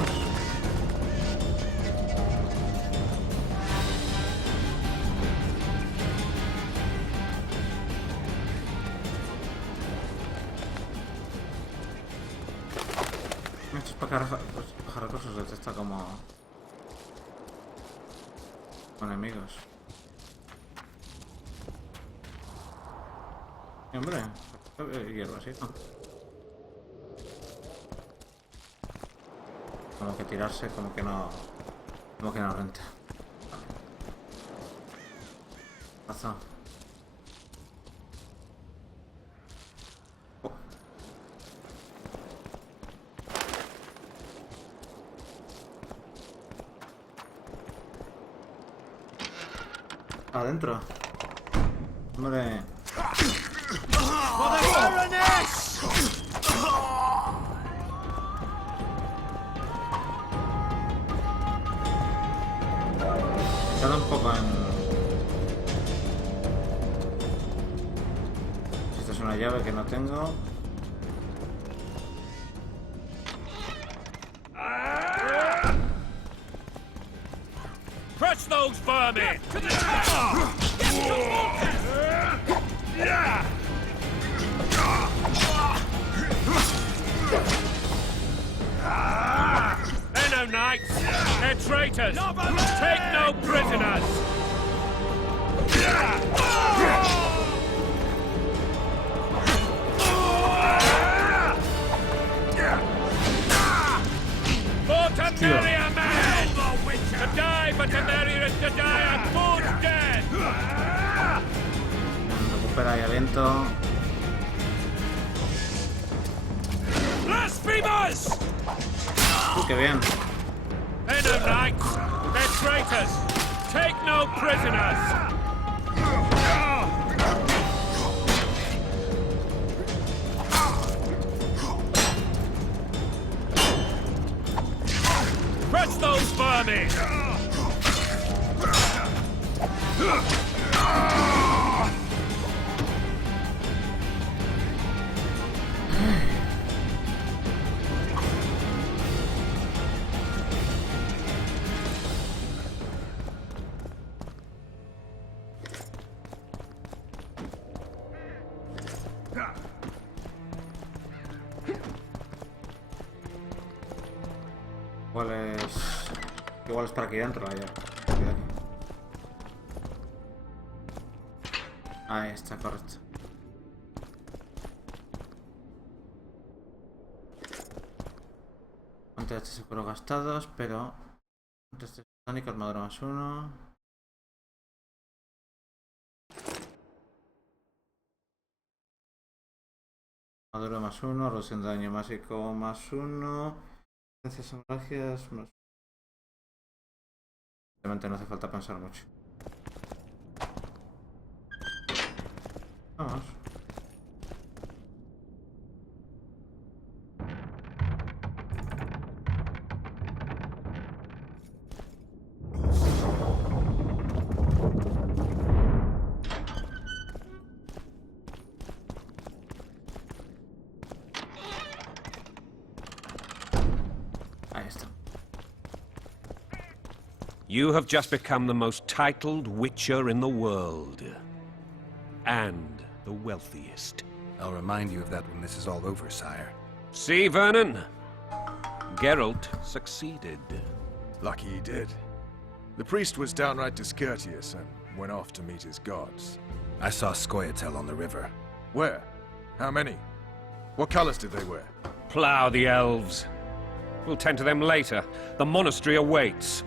Estos pajarracosos detecta como enemigos. Y hombre, hierba así, ¿no? como que tirarse, como que no renta. Pasa. Oh. Adentro. Hombre. Queda un poco en... Si esta es una llave que no tengo. Crush those vermin! To the They're no knights! They're traitors! Take no prisoners! For Temeria, man! To die for Temeria is to die a good death! Recupera ahí aliento. Blasphemers! ¡Qué bien! They're no knights! They're traitors! Take no prisoners! Crush those vermin! Igual es para aquí dentro, allá. Ahí está, correcto. Antes de este seguro gastados, pero... Antes de tónico, armadura +1. Armadura +1, reducción de daño mágico +1. Gracias a magias +1. Realmente no hace falta pensar mucho. Vamos. Ahí está. You have just become the most titled witcher in the world. And the wealthiest. I'll remind you of that when this is all over, sire. See, Vernon? Geralt succeeded. Lucky he did. The priest was downright discourteous and went off to meet his gods. I saw Scoia'tael on the river. Where? How many? What colors did they wear? Plough the elves. We'll tend to them later. The monastery awaits.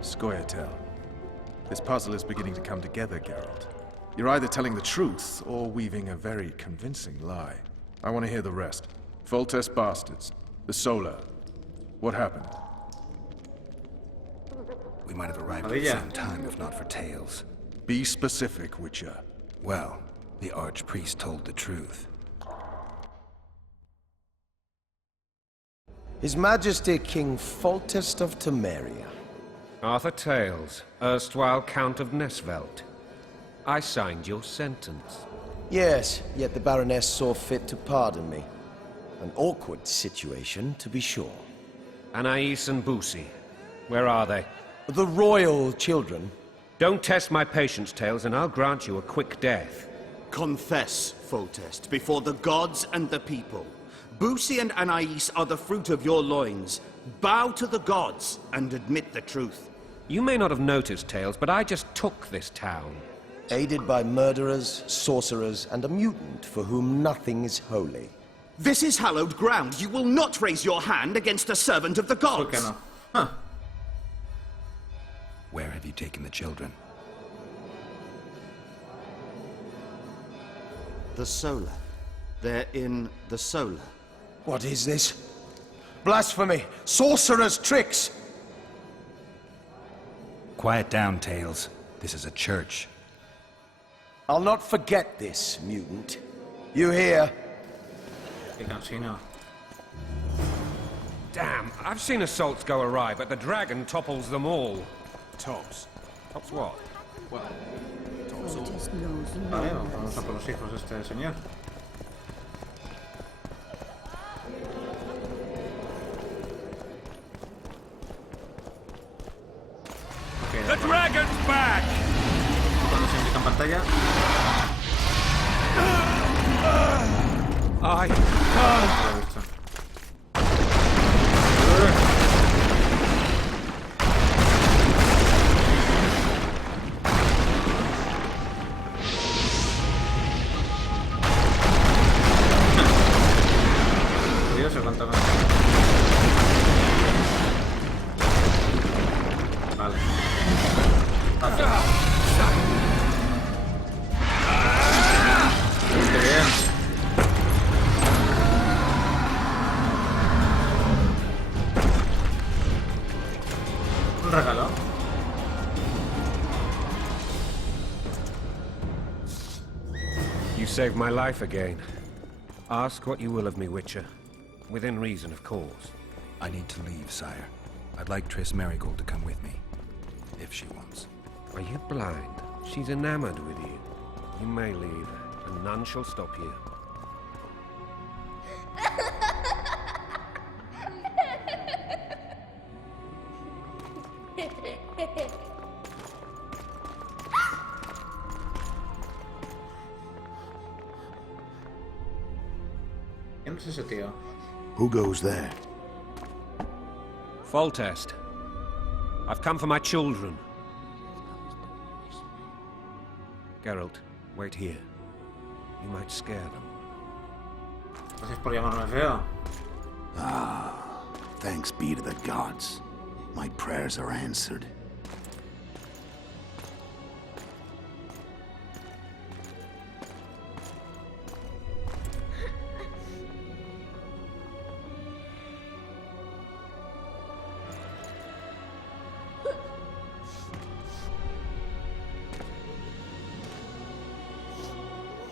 Scoia'tael. This puzzle is beginning to come together, Geralt. You're either telling the truth or weaving a very convincing lie. I want to hear the rest. Foltest bastards. The Solar. What happened? We might have arrived at the same time if not for Tales. Be specific, Witcher. Well, the Archpriest told the truth. His Majesty King Foltest of Temeria. Arthur Tales, erstwhile Count of Nesvelt. I signed your sentence. Yes, yet the Baroness saw fit to pardon me. An awkward situation, to be sure. Anais and Boosie, where are they? The royal children. Don't test my patience, Tales, and I'll grant you a quick death. Confess, Foltest, before the gods and the people. Boosie and Anais are the fruit of your loins. Bow to the gods and admit the truth. You may not have noticed, Tales, but I just took this town. aided by murderers, sorcerers, and a mutant for whom nothing is holy. This is hallowed ground. You will not raise your hand against a servant of the ¿Por qué gods. no? Huh. Where have you taken the children? The Solar. They're in the Solar. What is this? Blasphemy! Sorcerer's tricks! Quiet down, Tails. This is a church. I'll not forget this, mutant. You hear? Qué cansino. Damn, I've seen assaults go awry, but the dragon topples them all. Tops? Tops what? Well, tops all. Vale, vamos a por los hijos de este señor. The dragon's back! Cuando se indica en pantalla. I Lo he visto. Curioso cuánto más. Vale. Qué bien. Un regalo. You saved my life again. Ask what you will of me, Witcher. Within reason, of course. I need to leave, sire. I'd like Triss Merigold to come with me, if she wants. Are you blind? She's enamored with you. You may leave, and none shall stop you. ¿Quién es ese tío? Who goes there? Foltest. I've come for my children. Geralt, wait here. You might scare them. Gracias por llamarme feo. Thanks be to the gods. My prayers are answered.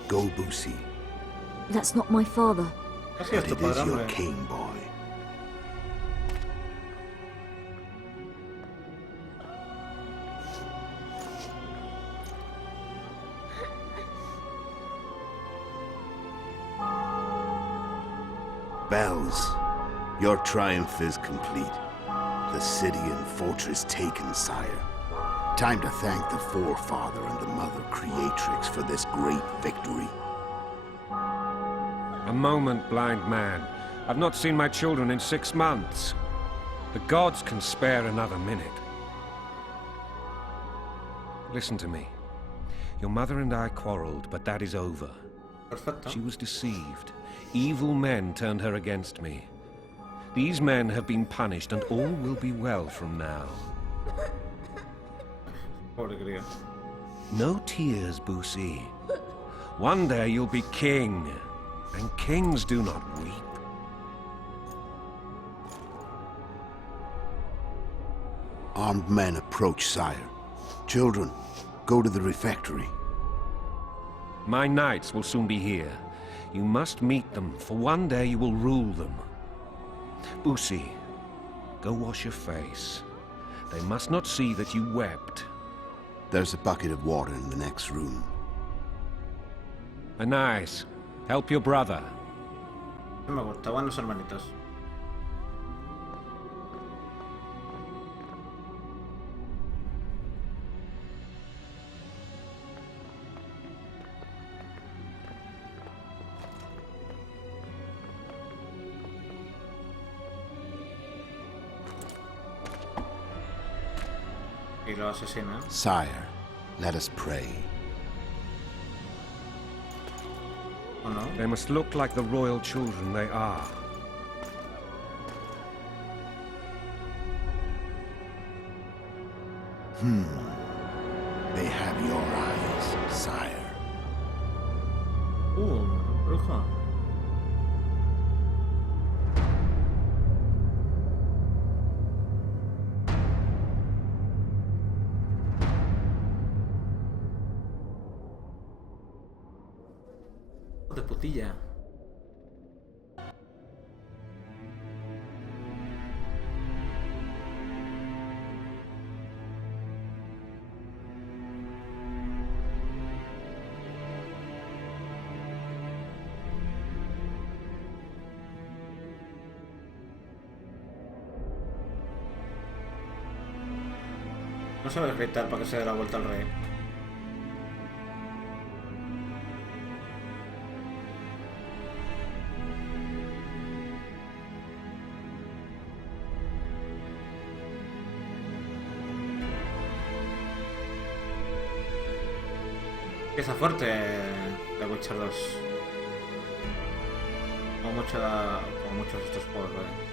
Go, Boosie. That's not my father. Así es But tu it is padre, your hombre. king, boy. Bells, your triumph is complete. The city and fortress taken, sire. Time to thank the forefather and the mother creatrix for this great victory. A moment, blind man. I've not seen my children in 6 months. The gods can spare another minute. Listen to me. Your mother and I quarreled, but that is over. Perfecto. She was deceived. Evil men turned her against me. These men have been punished, and all will be well from now. Pobre crío. No tears, Boosie. One day you'll be king, and kings do not weep. Armed men approach, sire. Children, go to the refectory. My knights will soon be here. You must meet them, for one day you will rule them. Boosie, go wash your face. They must not see that you wept. There's a bucket of water in the next room. Anais, help your brother. No me gusta. Buenos hermanitos. Y lo asesina. Sire, let us pray. ¿O no? They must look like the royal children they are. They have your eyes, sire. Bruja. De putilla. No sabes gritar para que se dé la vuelta al rey. Empieza fuerte The Witcher 2. Como muchos de estos juegos, ¿vale?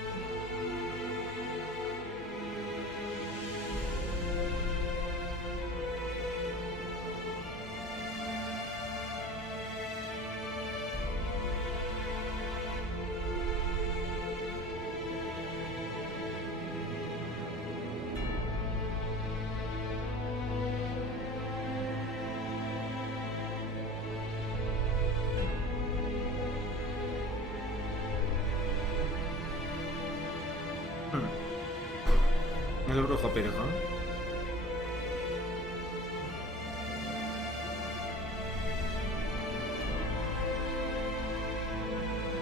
El brujo pirejo.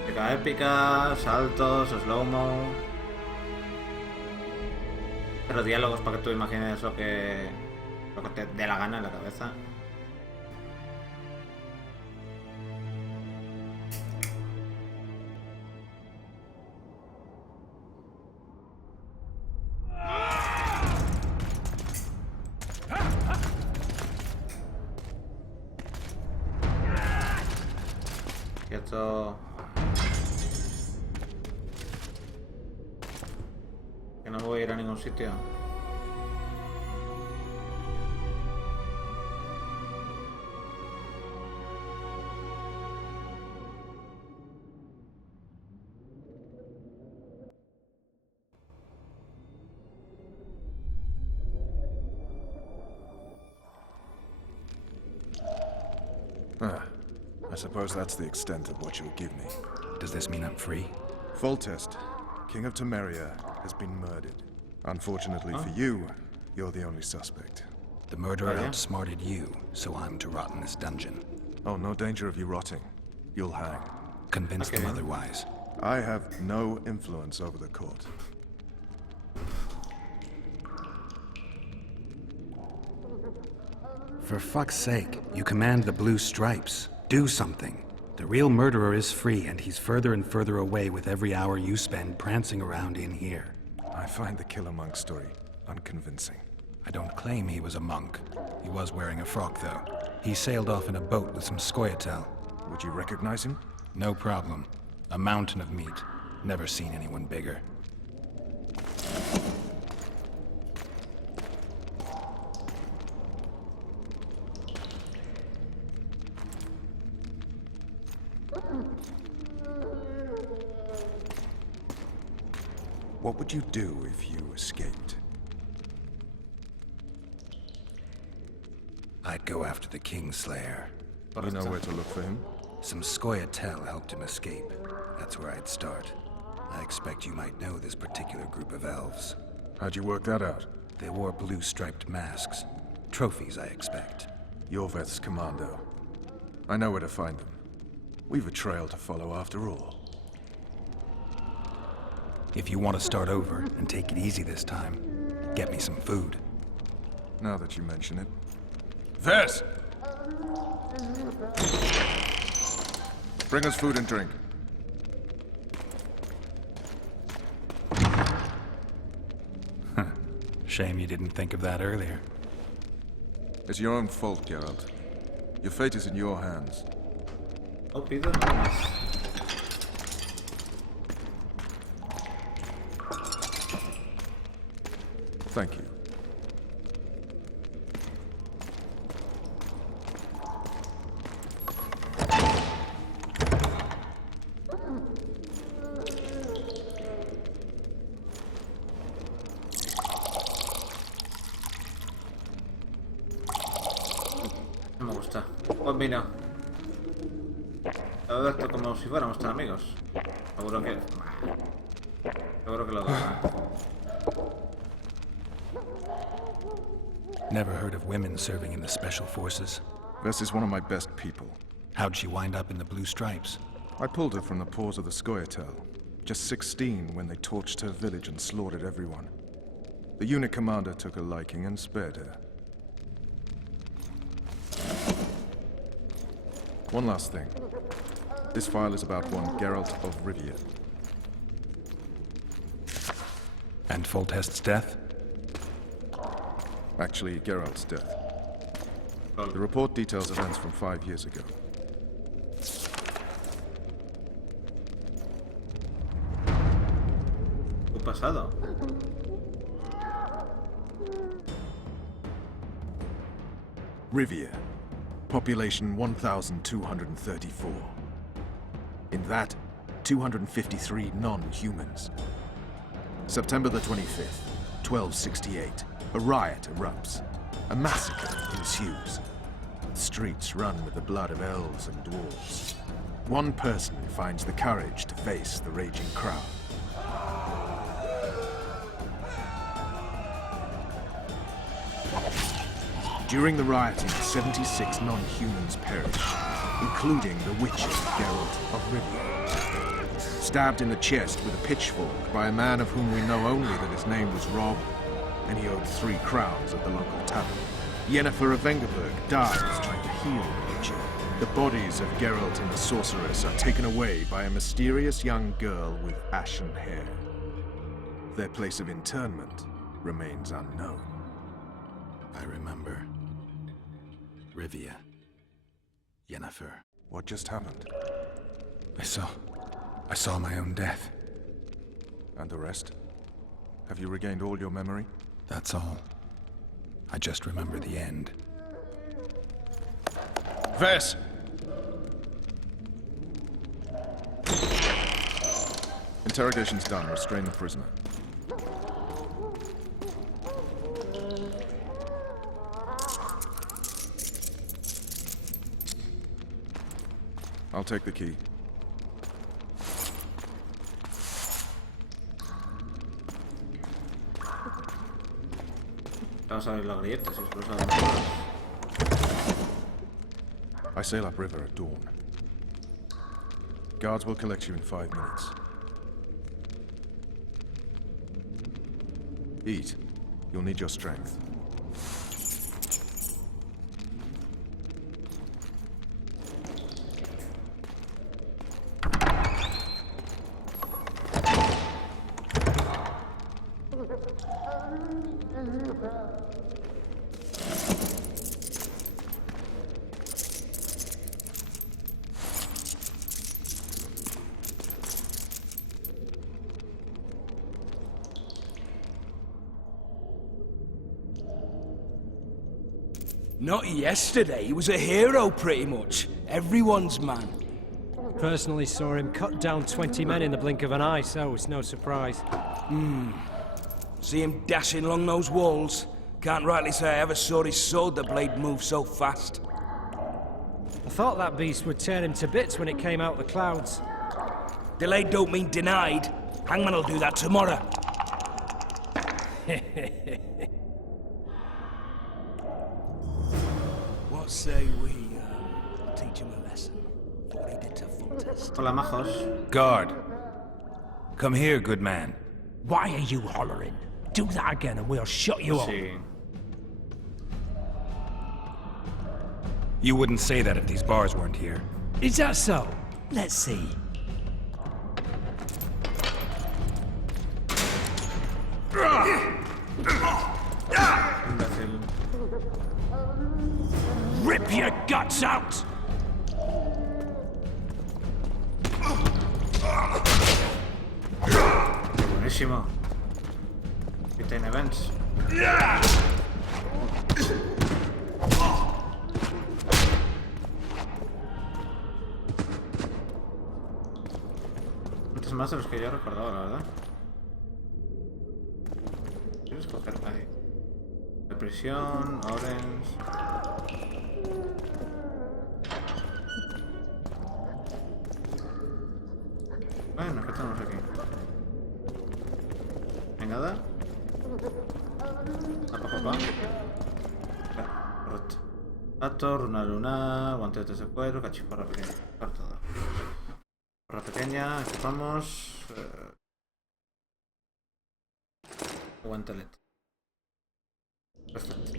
Música épica, saltos, slow-mo. Pero diálogos para que tú imagines lo que te dé la gana en la cabeza. Quieto. Que no voy a ir a ningún sitio. I suppose that's the extent of what you'll give me. Does this mean I'm free? Foltest, King of Temeria, has been murdered. Unfortunately for you, you're the only suspect. The murderer outsmarted you, so I'm to rot in this dungeon. Oh, no danger of you rotting. You'll hang. Convince them otherwise. I have no influence over the court. For fuck's sake, you command the blue stripes. Do something. The real murderer is free, and he's further and further away with every hour you spend prancing around in here. I find the Killer Monk story unconvincing. I don't claim he was a monk. He was wearing a frock, though. He sailed off in a boat with some scoia'tael. Would you recognize him? No problem. A mountain of meat. Never seen anyone bigger. What would you do if you escaped? I'd go after the Kingslayer. You know where to look for him? Some scoia'tael helped him escape. That's where I'd start. I expect you might know this particular group of elves. How'd you work that out? They wore blue-striped masks. Trophies, I expect. Yorveth's commando. I know where to find them. We've a trail to follow after all. If you want to start over and take it easy this time, get me some food. Now that you mention it. Vess! Bring us food and drink. Shame you didn't think of that earlier. It's your own fault, Geralt. Your fate is in your hands. No pido nada más. Thank you. No me gusta. Pues mira. Lo veo esto como si fuéramos tan amigos. Seguro que... Seguro que lo da. Never heard of women serving in the Special Forces. Vess is one of my best people. How'd she wind up in the Blue Stripes? I pulled her from the paws of the Scoia'tael. Just 16 when they torched her village and slaughtered everyone. The unit commander took a liking and spared her. One last thing. This file is about one Geralt of Rivia. And Foltest's death? Actually, Geralt's death. The report details events from 5 years ago. ¿Qué ha pasado? Rivia. Population 1,234. In that, 253 non-humans. September the 25th, 1268. A riot erupts. A massacre ensues. The streets run with the blood of elves and dwarves. One person finds the courage to face the raging crowd. During the rioting, 76 non-humans perish, including the Witcher, Geralt of Rivia. Stabbed in the chest with a pitchfork by a man of whom we know only that his name was Rob, and he owed 3 crowns at the local tavern. Yennefer of Vengerberg dies trying to heal the Witcher. The bodies of Geralt and the sorceress are taken away by a mysterious young girl with ashen hair. Their place of internment remains unknown. I remember. Rivia. Yennefer. What just happened? I saw my own death. And the rest? Have you regained all your memory? That's all. I just remember the end. Vess! Interrogation's done. Restrain the prisoner. I'll take the key. Vamos a abrir la grieta, si es por eso. I sail upriver at dawn. Guards will collect you in 5 minutes. Eat. You'll need your strength. Not yesterday. He was a hero, pretty much. Everyone's man. Personally saw him cut down 20 men in the blink of an eye, so it's no surprise. See him dashing along those walls? Can't rightly say I ever saw his sword the blade move so fast. I thought that beast would tear him to bits when it came out of the clouds. Delayed don't mean denied. Hangman will do that tomorrow. What say we teach him a lesson? What he did to Foltest. Hola, majos. Guard. Come here, good man. Why are you hollering? Do that again and we'll shut you up. Sí. You wouldn't say that if these bars weren't here. Is that so? Let's see. Imbécil. Rip your guts out! Buenísimo. Tiene events. Muchos más de los que yo recordaba, la verdad. Quiero escoger ahí. Represión, orange. Bueno, ¿qué tenemos aquí? ¿Hay nada? Correcto. Gato, runa lunar, guantetes de cuero, cachiporra pequeña. Todo. Porra pequeña, equipamos. Guantelete. Perfecto.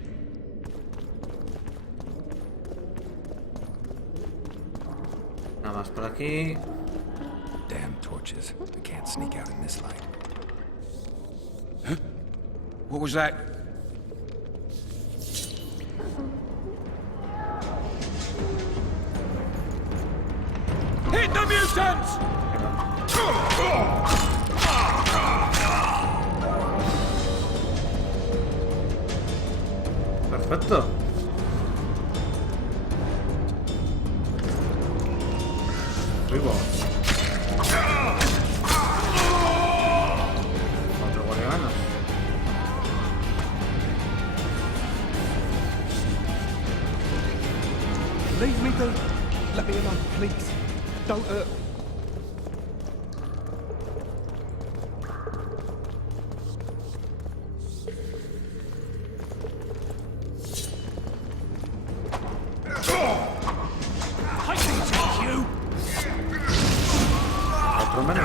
Nada más por aquí. Damn torches. I can't sneak out in this light. Huh? What was that? Hit the mutants! Perfecto. Vivo. Otro guardianos. Leave me be. Let me alone, please. Don't hurt. Otro menos.